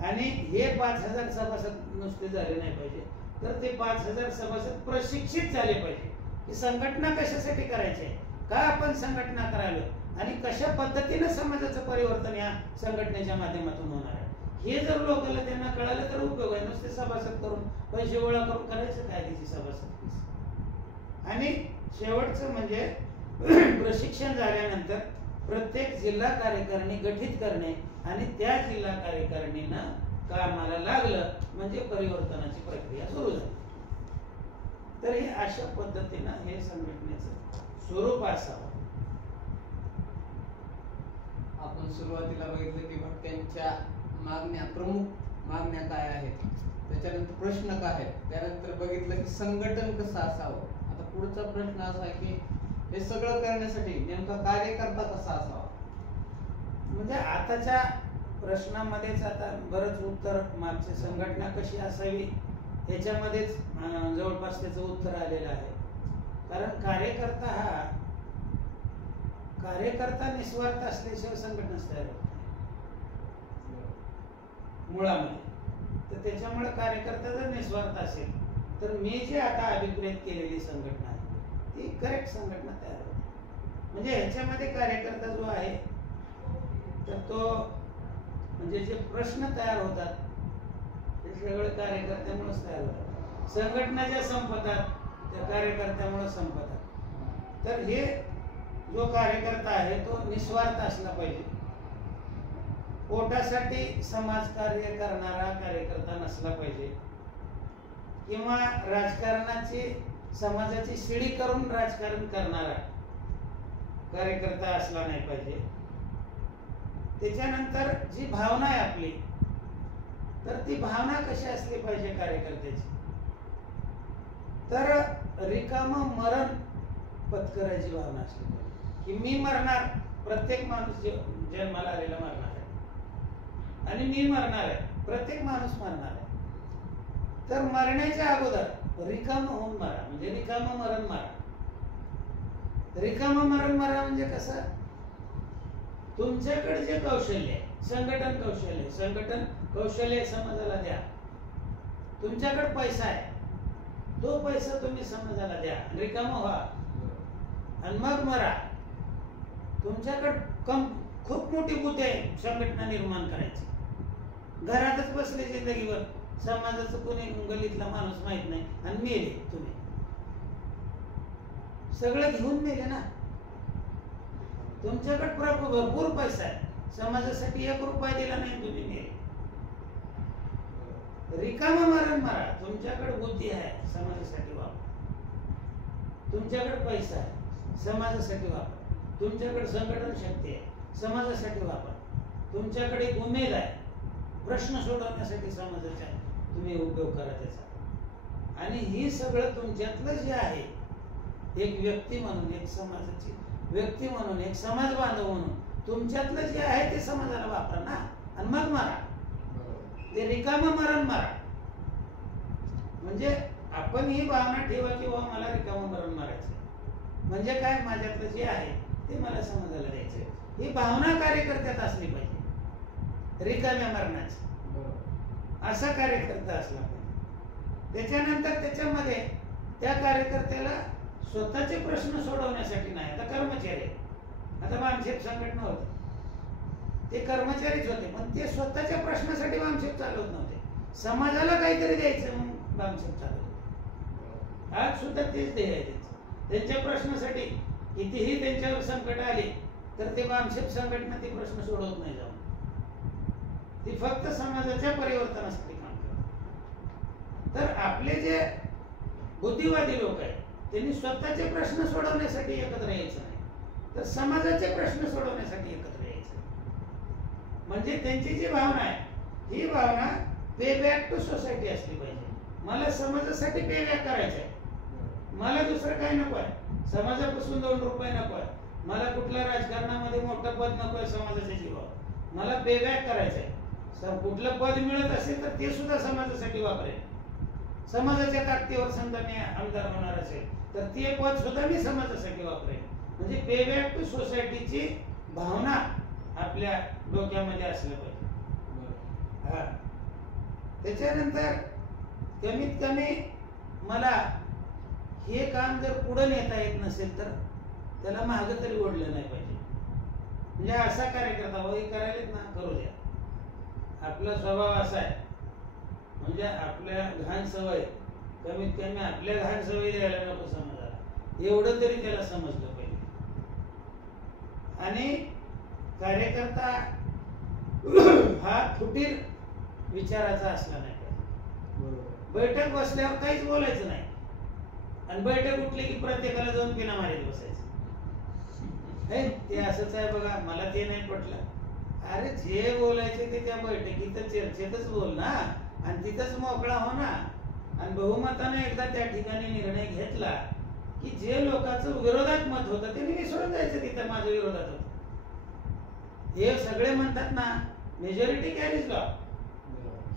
आणि हे 5000 सभासद नुसते झाले नाही पाहिजे, तर ते 5000 सभासद प्रशिक्षित झाले पाहिजे की संघटना कशासाठी करायची आहे, का आपण संघटना करायला आणि कशा पद्धतीने समाजाचं परिवर्तन या संघटनेच्या माध्यमातून होणार आहे. हे जर लोकांना त्यांना कळालं तर उपयोग आहे. नुसते सभासद करून पैसे गोळा करून करायचं काय त्याची सभासद फीस. आणि शेवटचं म्हणजे प्रशिक्षण झाल्यानंतर प्रत्येक जिल्हा कार्यकारिणी गठीत करणे आणि त्या जिल्हा कार्यकारिणीनं कामाला लागलं म्हणजे परिवर्तनाची प्रक्रिया सुरू झाली. तर हे अशा पद्धतीनं हे संघटनेचं स्वरूप असावं. आपण सुरुवातीला बघितलं की भक्तांच्या मागण्या, प्रमुख मागण्या काय आहेत, त्याच्यानंतर प्रश्न काय आहेत, त्यानंतर बघितलं की संघटन कसं असावं. आता पुढचा प्रश्न असा आहे की हे सगळं करण्यासाठी नेमका कार्यकर्ता कसा असावा. म्हणजे आताच्या प्रश्नामध्येच आता बरंच उत्तर, मागची संघटना कशी असावी याच्यामध्येच जवळपास त्याचं उत्तर आलेलं आहे. कारण कार्यकर्ता निस्वार्थ असल्याशिवाय संघटनाच तयार होत नाही मुळामध्ये. तर त्याच्यामुळे कार्यकर्ता जर निस्वार्थ असेल तर मी जे आता अभिप्रेत केलेली संघटना आहे ती करेक्ट संघटना तयार होते. म्हणजे ह्याच्यामध्ये कार्यकर्ता जो आहे तर तो म्हणजे जे प्रश्न तयार होतात ते सगळे कार्यकर्त्यामुळेच तयार होतात. संघटना ज्या संपतात त्या कार्यकर्त्यामुळे संपतात. तर हे जो कार्यकर्ता आहे तो निस्वार्थ असला पाहिजे. पोटासाठी समाजकार्य करणारा कार्यकर्ता नसला पाहिजे किंवा राजकारणाची समाजाची शिडी करून राजकारण करणारा कार्यकर्ता असला नाही पाहिजे. त्याच्यानंतर जी भावना आहे आपली, तर ती भावना कशी असली पाहिजे कार्यकर्त्याची, तर रिकामं मरण पत्करायची भावना असली पाहिजे की मी मरणार. प्रत्येक माणूस जन्माला आलेला मरणार आहे आणि मी मरणार आहे. प्रत्येक माणूस मरणार आहे. तर मरण्याच्या अगोदर रिकाम होऊन मारा, म्हणजे रिकाम मरण मारा. रिकाम मरण मारा म्हणजे कसं, तुमच्याकडे जे कौशल्य आहे, संघटन कौशल्य समाजाला द्या. तुमच्याकडे पैसा आहे, तो पैसा तुम्ही समाजाला द्या, रिकाम व्हा आणि मग मरा. तुमच्याकडे खूप मोठी बुद्धी आहे संघटना निर्माण करायची. घरातच बसले जिंदगीवर, समाजाचं कोणी गल्लीतला माणूस माहित नाही आणि मेले तुम्ही, सगळं घेऊन मेले ना. तुमच्याकडे भरपूर पैसा आहे, समाजासाठी 1 रुपया दिला नाही, तुम्ही मेले. रिकाम मरण मारा. तुमच्याकडे बुद्धी आहे, समाजासाठी वापर. तुमच्याकडे पैसा आहे, समाजासाठी वापर. तुमच्याकडे संघटन शक्ती आहे, समाजासाठी वापर. तुमच्याकडे उमेद आहे, प्रश्न सोडवण्यासाठी समाजाचा तुम्ही उपयोग करा त्याचा. आणि ही सगळं तुमच्यातलं जे आहे, एक व्यक्ती म्हणून, एक समाजाची व्यक्ती म्हणून, एक समाज बांधव म्हणून तुमच्यातलं जे आहे ते समाजाला वापरा ना, आणि मग मारा. ते रिकाम मरण मारा. म्हणजे आपण ही भावना ठेवा की मला रिकाम मरण मारायचं, म्हणजे काय, माझ्यातलं जे आहे ते मला समाजाला द्यायचं. ही भावना कार्यकर्त्यात असली पाहिजे, रिकाम्या मरणाची. असा कार्यकर्ता असला पाहिजे. त्याच्यानंतर त्याच्यामध्ये त्या कार्यकर्त्याला स्वतःचे प्रश्न सोडवण्यासाठी नाही. आता कर्मचारी, आता बामशेप संघटना होती, ते कर्मचारीच होते, पण ते स्वतःच्या प्रश्नासाठी बामशेप चालवत नव्हते, समाजाला काहीतरी द्यायचं म्हणून बामशेप चालवत होते. आज सुद्धा तेच ध्येय आहे त्यांच्या प्रश्नासाठी. कितीही त्यांच्यावर संकट आले तर ते बामशेप संघटना ते प्रश्न सोडवत नाही जाऊन, ती फक्त समाजाच्या परिवर्तनासाठी काम करतात. तर आपले जे बुद्धिवादी लोक आहेत त्यांनी स्वतःचे प्रश्न सोडवण्यासाठी एकत्र यायचं नाही, तर समाजाचे प्रश्न सोडवण्यासाठी एकत्र यायचं. म्हणजे त्यांची जी भावना आहे, ही भावना पे बॅक टू सोसायटी असली पाहिजे. मला समाजासाठी पे बॅक करायचं आहे, मला दुसरं काय नको आहे, समाजापासून 2 रुपये नको आहे, मला कुठल्या राजकारणामध्ये मोठं पद नको आहे समाजाच्या जीवावर, मला पे बॅक करायचं आहे. कुठलं पद मिळत असेल तर ते सुद्धा समाजासाठी वापरेल. समाजाच्या ताकदीवर समजा मी आमदार होणार असेल तर ते पद सुद्धा मी समाजासाठी वापरेल. म्हणजे पे बॅक टू सोसायटीची भावना आपल्या डोक्यामध्ये असलं पाहिजे. हा, त्याच्यानंतर कमीत कमी मला हे काम जर पुढे नेता येत नसेल तर त्याला मागं तरी ओढलं नाही पाहिजे. म्हणजे असा कार्यकर्ता हे करायलेत ना, करू द्या. आपला स्वभाव असा आहे, म्हणजे आपल्या घाण सवय, कमीत कमी आपल्या घाण सवय द्यायला नको समाजाला, एवढं तरी त्याला समजलं पाहिजे. आणि कार्यकर्ता हा फुटीर विचाराचा असला नाही पाहिजे. बैठक बसल्यावर काहीच बोलायचं नाही, आणि बैठक उठली की प्रत्येकाला जाऊन पिना मारीत बसायचं. ते असंच आहे बघा, मला ते नाही पटलं. अरे जे बोलायचे ते त्या बैठकीत चर्चेतच बोल ना, आणि तिथंच मोकळा हो ना. आणि बहुमताने एकदा त्या ठिकाणी निर्णय घेतला की जे लोकांचं विरोधात मत होतं त्यांनी विसरून जायचं, तिथं माझ्या विरोधात होतं. हे सगळे म्हणतात ना मेजॉरिटी कॅरीज लॉ,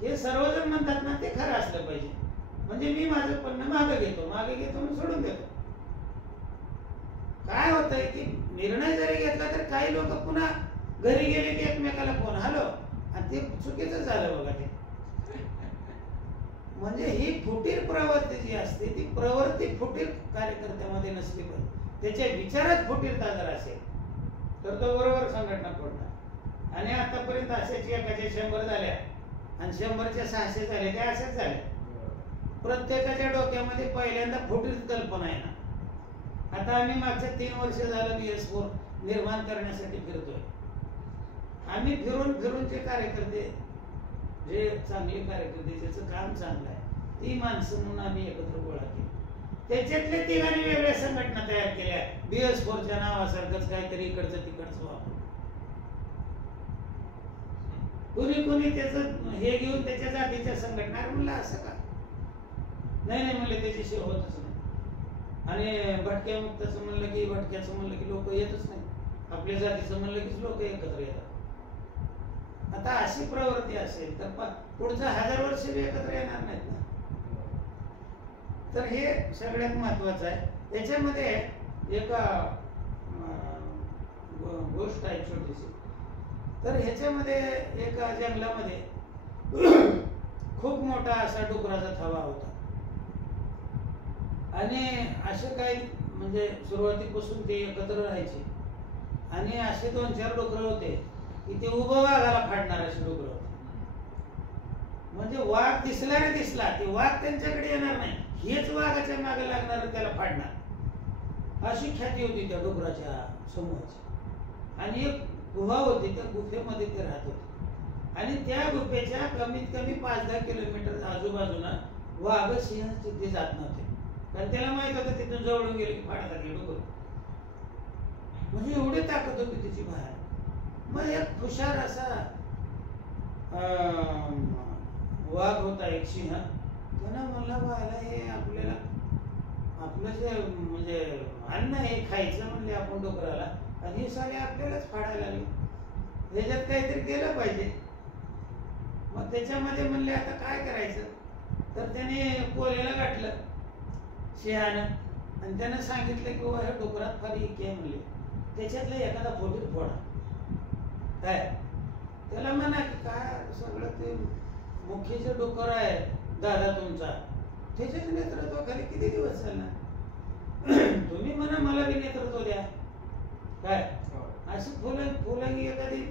हे सर्वजण म्हणतात ना, ते खरं असलं पाहिजे. म्हणजे मी माझं पण मागे घेतो म्हणून सोडून देतो. काय होतंय की निर्णय जरी घेतला तर काही लोक पुन्हा घरी गेले की एकमेकाला फोन हॅलो, आणि ते चुकीचं झालं बघा. ते म्हणजे ही फुटीर प्रवृत्ती जी असते ती प्रवृत्ती फुटीर कार्यकर्त्यामध्ये नसली पाहिजे. त्याच्या विचारात फुटीरता जर असेल तर तो बरोबर संघटना फोडणार. आणि आतापर्यंत अशाची एकाच्या 100 झाल्या आणि 100च्या 600 झाले, त्या असेच झाले. प्रत्येकाच्या डोक्यामध्ये पहिल्यांदा फुटीर कल्पना आहे ना. आता आम्ही मागच्या 3 वर्ष झालं BS4 निर्माण करण्यासाठी फिरतोय. आम्ही फिरून जे कार्यकर्ते, जे चांगले कार्यकर्ते, ज्याचं काम चांगलं आहे, ती माणसं म्हणून आम्ही एकत्र गोळा केली. त्याच्यातले 3 वेगळ्या संघटना तयार केल्या, BS4च्या नावासारखंच काहीतरी इकडचं तिकडचं वापर. कुणी त्याचं हे घेऊन त्याच्या जातीच्या संघटना म्हणलं असं का नाही म्हणले, त्याच्याशिवाय होतच नाही. आणि भटक्या मुक्ताचं म्हणलं की भटक्याचं म्हणलं की लोक येतच नाही, आपल्या जातीचं म्हणलं की लोक एकत्र येतात. आता अशी प्रवृत्ती असेल तर पुढचं 1000 वर्ष एकत्र येणार नाहीत ना. तर हे सगळ्यात महत्वाचं आहे. याच्यामध्ये एक गोष्ट आहे छोटीशी. तर ह्याच्यामध्ये एका जंगलामध्ये खूप मोठा असा डुकराचा थवा होता आणि असे काही म्हणजे सुरुवातीपासून ते एकत्र राहायचे आणि असे 2-4 डुकर होते की ते उभं वाघाला फाडणार असे डुकर होते. म्हणजे वाघ दिसला रे दिसला ते वाघ त्यांच्याकडे येणार नाही, हेच वाघाच्या मागे लागणार त्याला फाडणार, अशी ख्याती होती त्या डुकराच्या समूहाची. आणि एक गुहा होती, त्या गुफेमध्ये ते राहत होते आणि त्या गुफेच्या कमीत कमी 5-10 किलोमीटर आजूबाजूला वाघ सिंह तिथे जात नव्हते, कारण त्याला माहित होतं तिथून जवळून गेले की फाडतात हे डुकर. म्हणजे एवढी ताकद होती त्याची बाहेर. मग एक हुशार असा वाघ होता, एक सिंह. त्यानं म्हणला बायला हे आपल्याला आपलं जे म्हणजे अन्न हे खायचं म्हणले आपण डुकराला, आणि हे साले आपल्यालाच फाडायला लागले, ह्याच्यात काहीतरी केलं पाहिजे. मग त्याच्यामध्ये म्हणले आता काय करायचं. तर त्याने कोल्याला गाठलं सिंहानं आणि त्यानं सांगितलं की बाबा हे डुकरात फार एक आहे म्हणले, त्याच्यातलं एखादा फोटो फोडा. काय त्याला म्हणा की काय सगळं ते मुख्य जे डुकर आहे दादा तुमचा, त्याच्याच नेतृत्वाखाली किती दिवस चालणार, तुम्ही म्हणा मला बी नेतृत्व द्या. काय अशी फुलंगी एखादी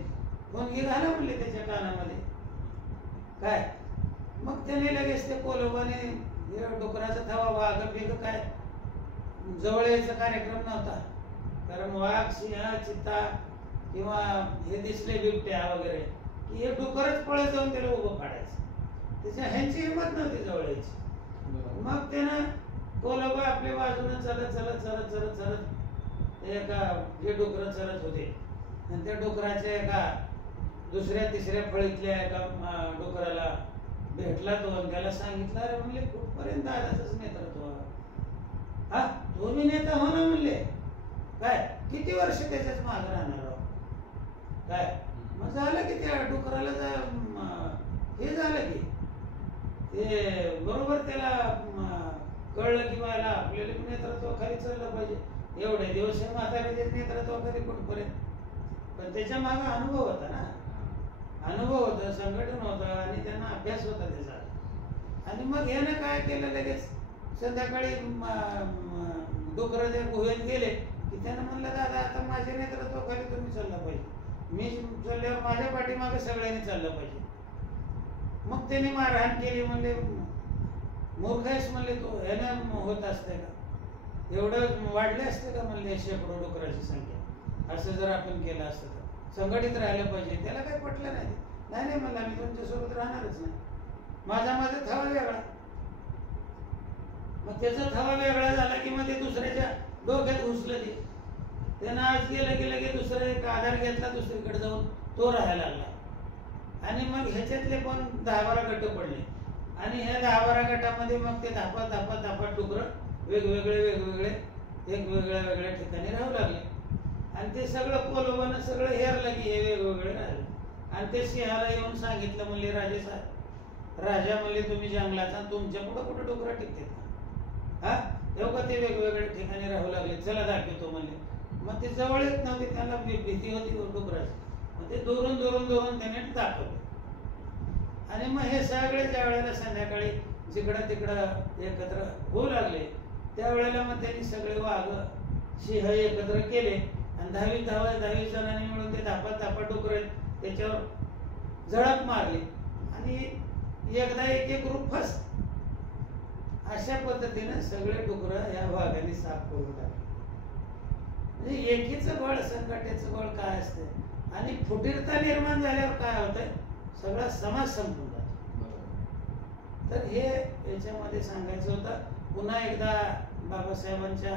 फोनगी घाला म्हणले त्याच्या कानामध्ये. काय मग त्याने लगेच ते कोलोबाने डुकराचा थवा वाघ बेग काय जवळ यायचा कार्यक्रम नव्हता, कारण वाघ सिंह चित्ता किंवा हे दिसले बिबट्या वगैरे की हे डुकरच पळत जाऊन त्याला उभं फाडायचं, त्याच्या ह्यांची हिंमत नव्हती जवळ यायची. मग त्यानं कोलोबा आपल्या बाजूने चलत चलत चलत चलत चलत एका जे डुकर चलत होते आणि त्या डुकराच्या एका दुसऱ्या तिसऱ्या फळीतल्या एका डुकराला भेटला तो आणि त्याला सांगितलं अरे म्हणले कुठपर्यंत दादाच नेतृत्व, हा तुम्ही नेता हो ना म्हणले, काय किती वर्ष त्याच्याच मागे राहणार आहोत. काय मग झालं की त्या डुकराला हे झालं की ते बरोबर त्याला कळलं की मला आपल्याला नेतृत्वाखाली चाललं पाहिजे. एवढे दिवस म्हाताऱ्याच्या नेतृत्वाखाली कुठपर्यंत, पण त्याच्या मागे अनुभव होता ना, अनुभव होता, संघटन होतं आणि त्यांना अभ्यास होता त्याचा. आणि मग यानं काय केलं लगेच संध्याकाळी डुकर त्या गुहेत गेले की त्यानं म्हणलं दादा आता माझ्या नेतृत्वाखाली तुम्ही चाललं पाहिजे, मी चालल्यावर माझ्या पाठीमागे सगळ्यांनी चाललं पाहिजे. मग त्याने मारहाण केली, म्हणले मूर्ख आहेस म्हणले तो, ह्यानं होत असते का, एवढं वाढले असते का म्हणले शेकडो डुकराची संख्या, असं जर आपण केलं असतं तर संघटित राहिलं पाहिजे. त्याला काही पटलं नाही, नाही म्हणलं मी तुमच्यासोबत राहणारच नाही, माझा थवा वेगळा. मग त्याचा थवा वेगळा झाला की मग ते दुसऱ्याच्या डोक्यात घुसलं ते. त्यानं आज गेलं गेलं की दुसरा एक आधार घेतला दुसरीकडे जाऊन तो राहायला लागला. आणि मग ह्याच्यातले पण 10-12 गट पडले आणि ह्या 10-12 गटामध्ये मग ते धापा डुकरं वेगवेगळे एक वेगळ्या ठिकाणी राहू लागले. आणि ते सगळं कोलोबानं सगळं हेरलं की हे वेगवेगळे राहिले. आणि ते सिंहाला येऊन सांगितलं म्हणले राजे साहेब, राजा म्हणले तुम्ही जंगलाचा तुमच्या पुढं कुठं डुकरं टिकते हा, एवढं ते वेगवेगळ्या ठिकाणी राहू लागले, चला दाखवतो म्हणले. मग ते जवळ येत नव्हते, त्यांना भीती होती डुकराची. मग ते दुरून त्याने दाखवलं. आणि मग हे सगळे ज्या वेळेला संध्याकाळी जिकडं तिकडं एकत्र होऊ लागले त्यावेळेला मग त्यांनी सगळे वाघ सिंह एकत्र केले आणि 10 जणांनी मिळून ते धापा डुकर त्याच्यावर झडप मारली आणि एकदा एक ग्रुप फस. अशा पद्धतीने सगळे डुकर या वाघाने साफ करून टाकले. म्हणजे एकीचं बळ संघटनेचं बळ काय असते आणि फुटीरता निर्माण झाल्यावर काय होतंय, सगळा समाज संपून जातो. तर हे याच्यामध्ये सांगायचं होतं. पुन्हा एकदा बाबासाहेबांच्या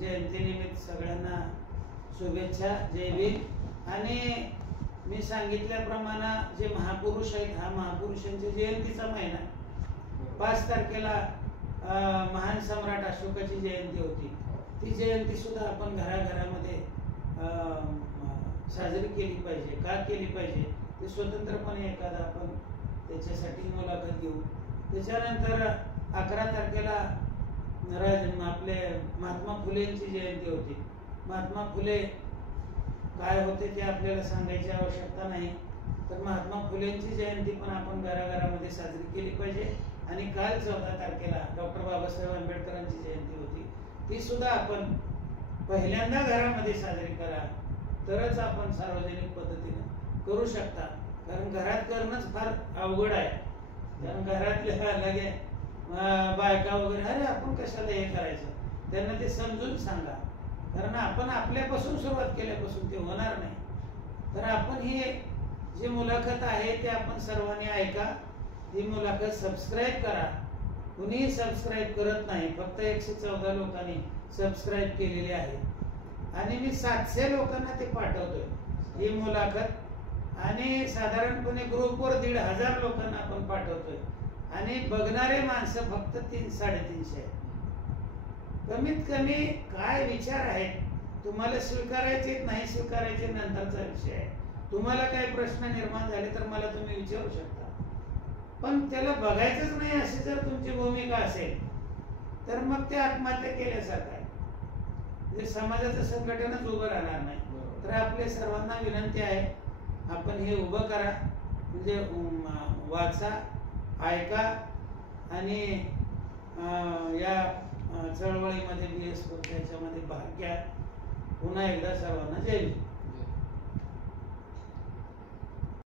जयंतीनिमित्त सगळ्यांना शुभेच्छा, जय भीम. आणि मी सांगितल्याप्रमाणे जे महापुरुष आहेत, हा महापुरुषांच्या जयंतीचा महिना. 5 तारखेला महान सम्राट अशोकाची जयंती होती. ती जयंती सुद्धा आपण घराघरामध्ये साजरी केली पाहिजे. का केली पाहिजे ते स्वतंत्रपणे एखादा आपण त्याच्यासाठी मुलाखत घेऊ. त्याच्यानंतर 11 तारखेला आपले महात्मा फुलेंची जयंती होती. महात्मा फुले काय होते ते आपल्याला सांगायची आवश्यकता नाही, तर महात्मा फुलेंची जयंती पण आपण घराघरामध्ये साजरी केली पाहिजे. आणि काल 14 तारखेला डॉक्टर बाबासाहेब आंबेडकरांची जयंती होती, ती सुद्धा आपण पहिल्यांदा घरामध्ये साजरी करा, तरच आपण सार्वजनिक पद्धतीने करू शकता. कारण घरात करणंच फार अवघड आहे. कारण घरातल्या लगे बायका वगैरे अरे आपण कशाला हे करायचं, त्यांना ते समजून सांगा. कारण आपण आपल्यापासून सुरुवात केल्यापासून ते होणार नाही. तर आपण ही जी मुलाखत आहे ते आपण सर्वांनी ऐका. ही मुलाखत सबस्क्राईब करा. कुणीही सबस्क्राईब करत नाही, फक्त 114 लोकांनी सबस्क्राईब केलेले आहे. आणि मी 700 लोकांना ते पाठवतोय ही मुलाखत. आणि साधारणपणे ग्रुपवर 1,500 लोकांना आपण पाठवतोय. आणि बघणारे माणसं फक्त 300-350 आहेत. कमीत कमी काय विचार आहेत तुम्हाला, स्वीकारायचे नाही स्वीकारायचे नंतरचा विषय आहे. तुम्हाला काही प्रश्न निर्माण झाले तर मला तुम्ही विचारू शकता, पण त्याला बघायचंच नाही अशी जर तुमची भूमिका असेल तर मग ते आत्महत्या केल्यासारखं आहे. म्हणजे समाजाचं संघटनच उभं राहणार नाही. तर आपल्या सर्वांना विनंती आहे, आपण हे उभं करा. म्हणजे वाचा, ऐका आणि या चळवळीमध्ये BS याच्यामध्ये भाग घ्या. पुन्हा एकदा सर्वांना जय हिंद.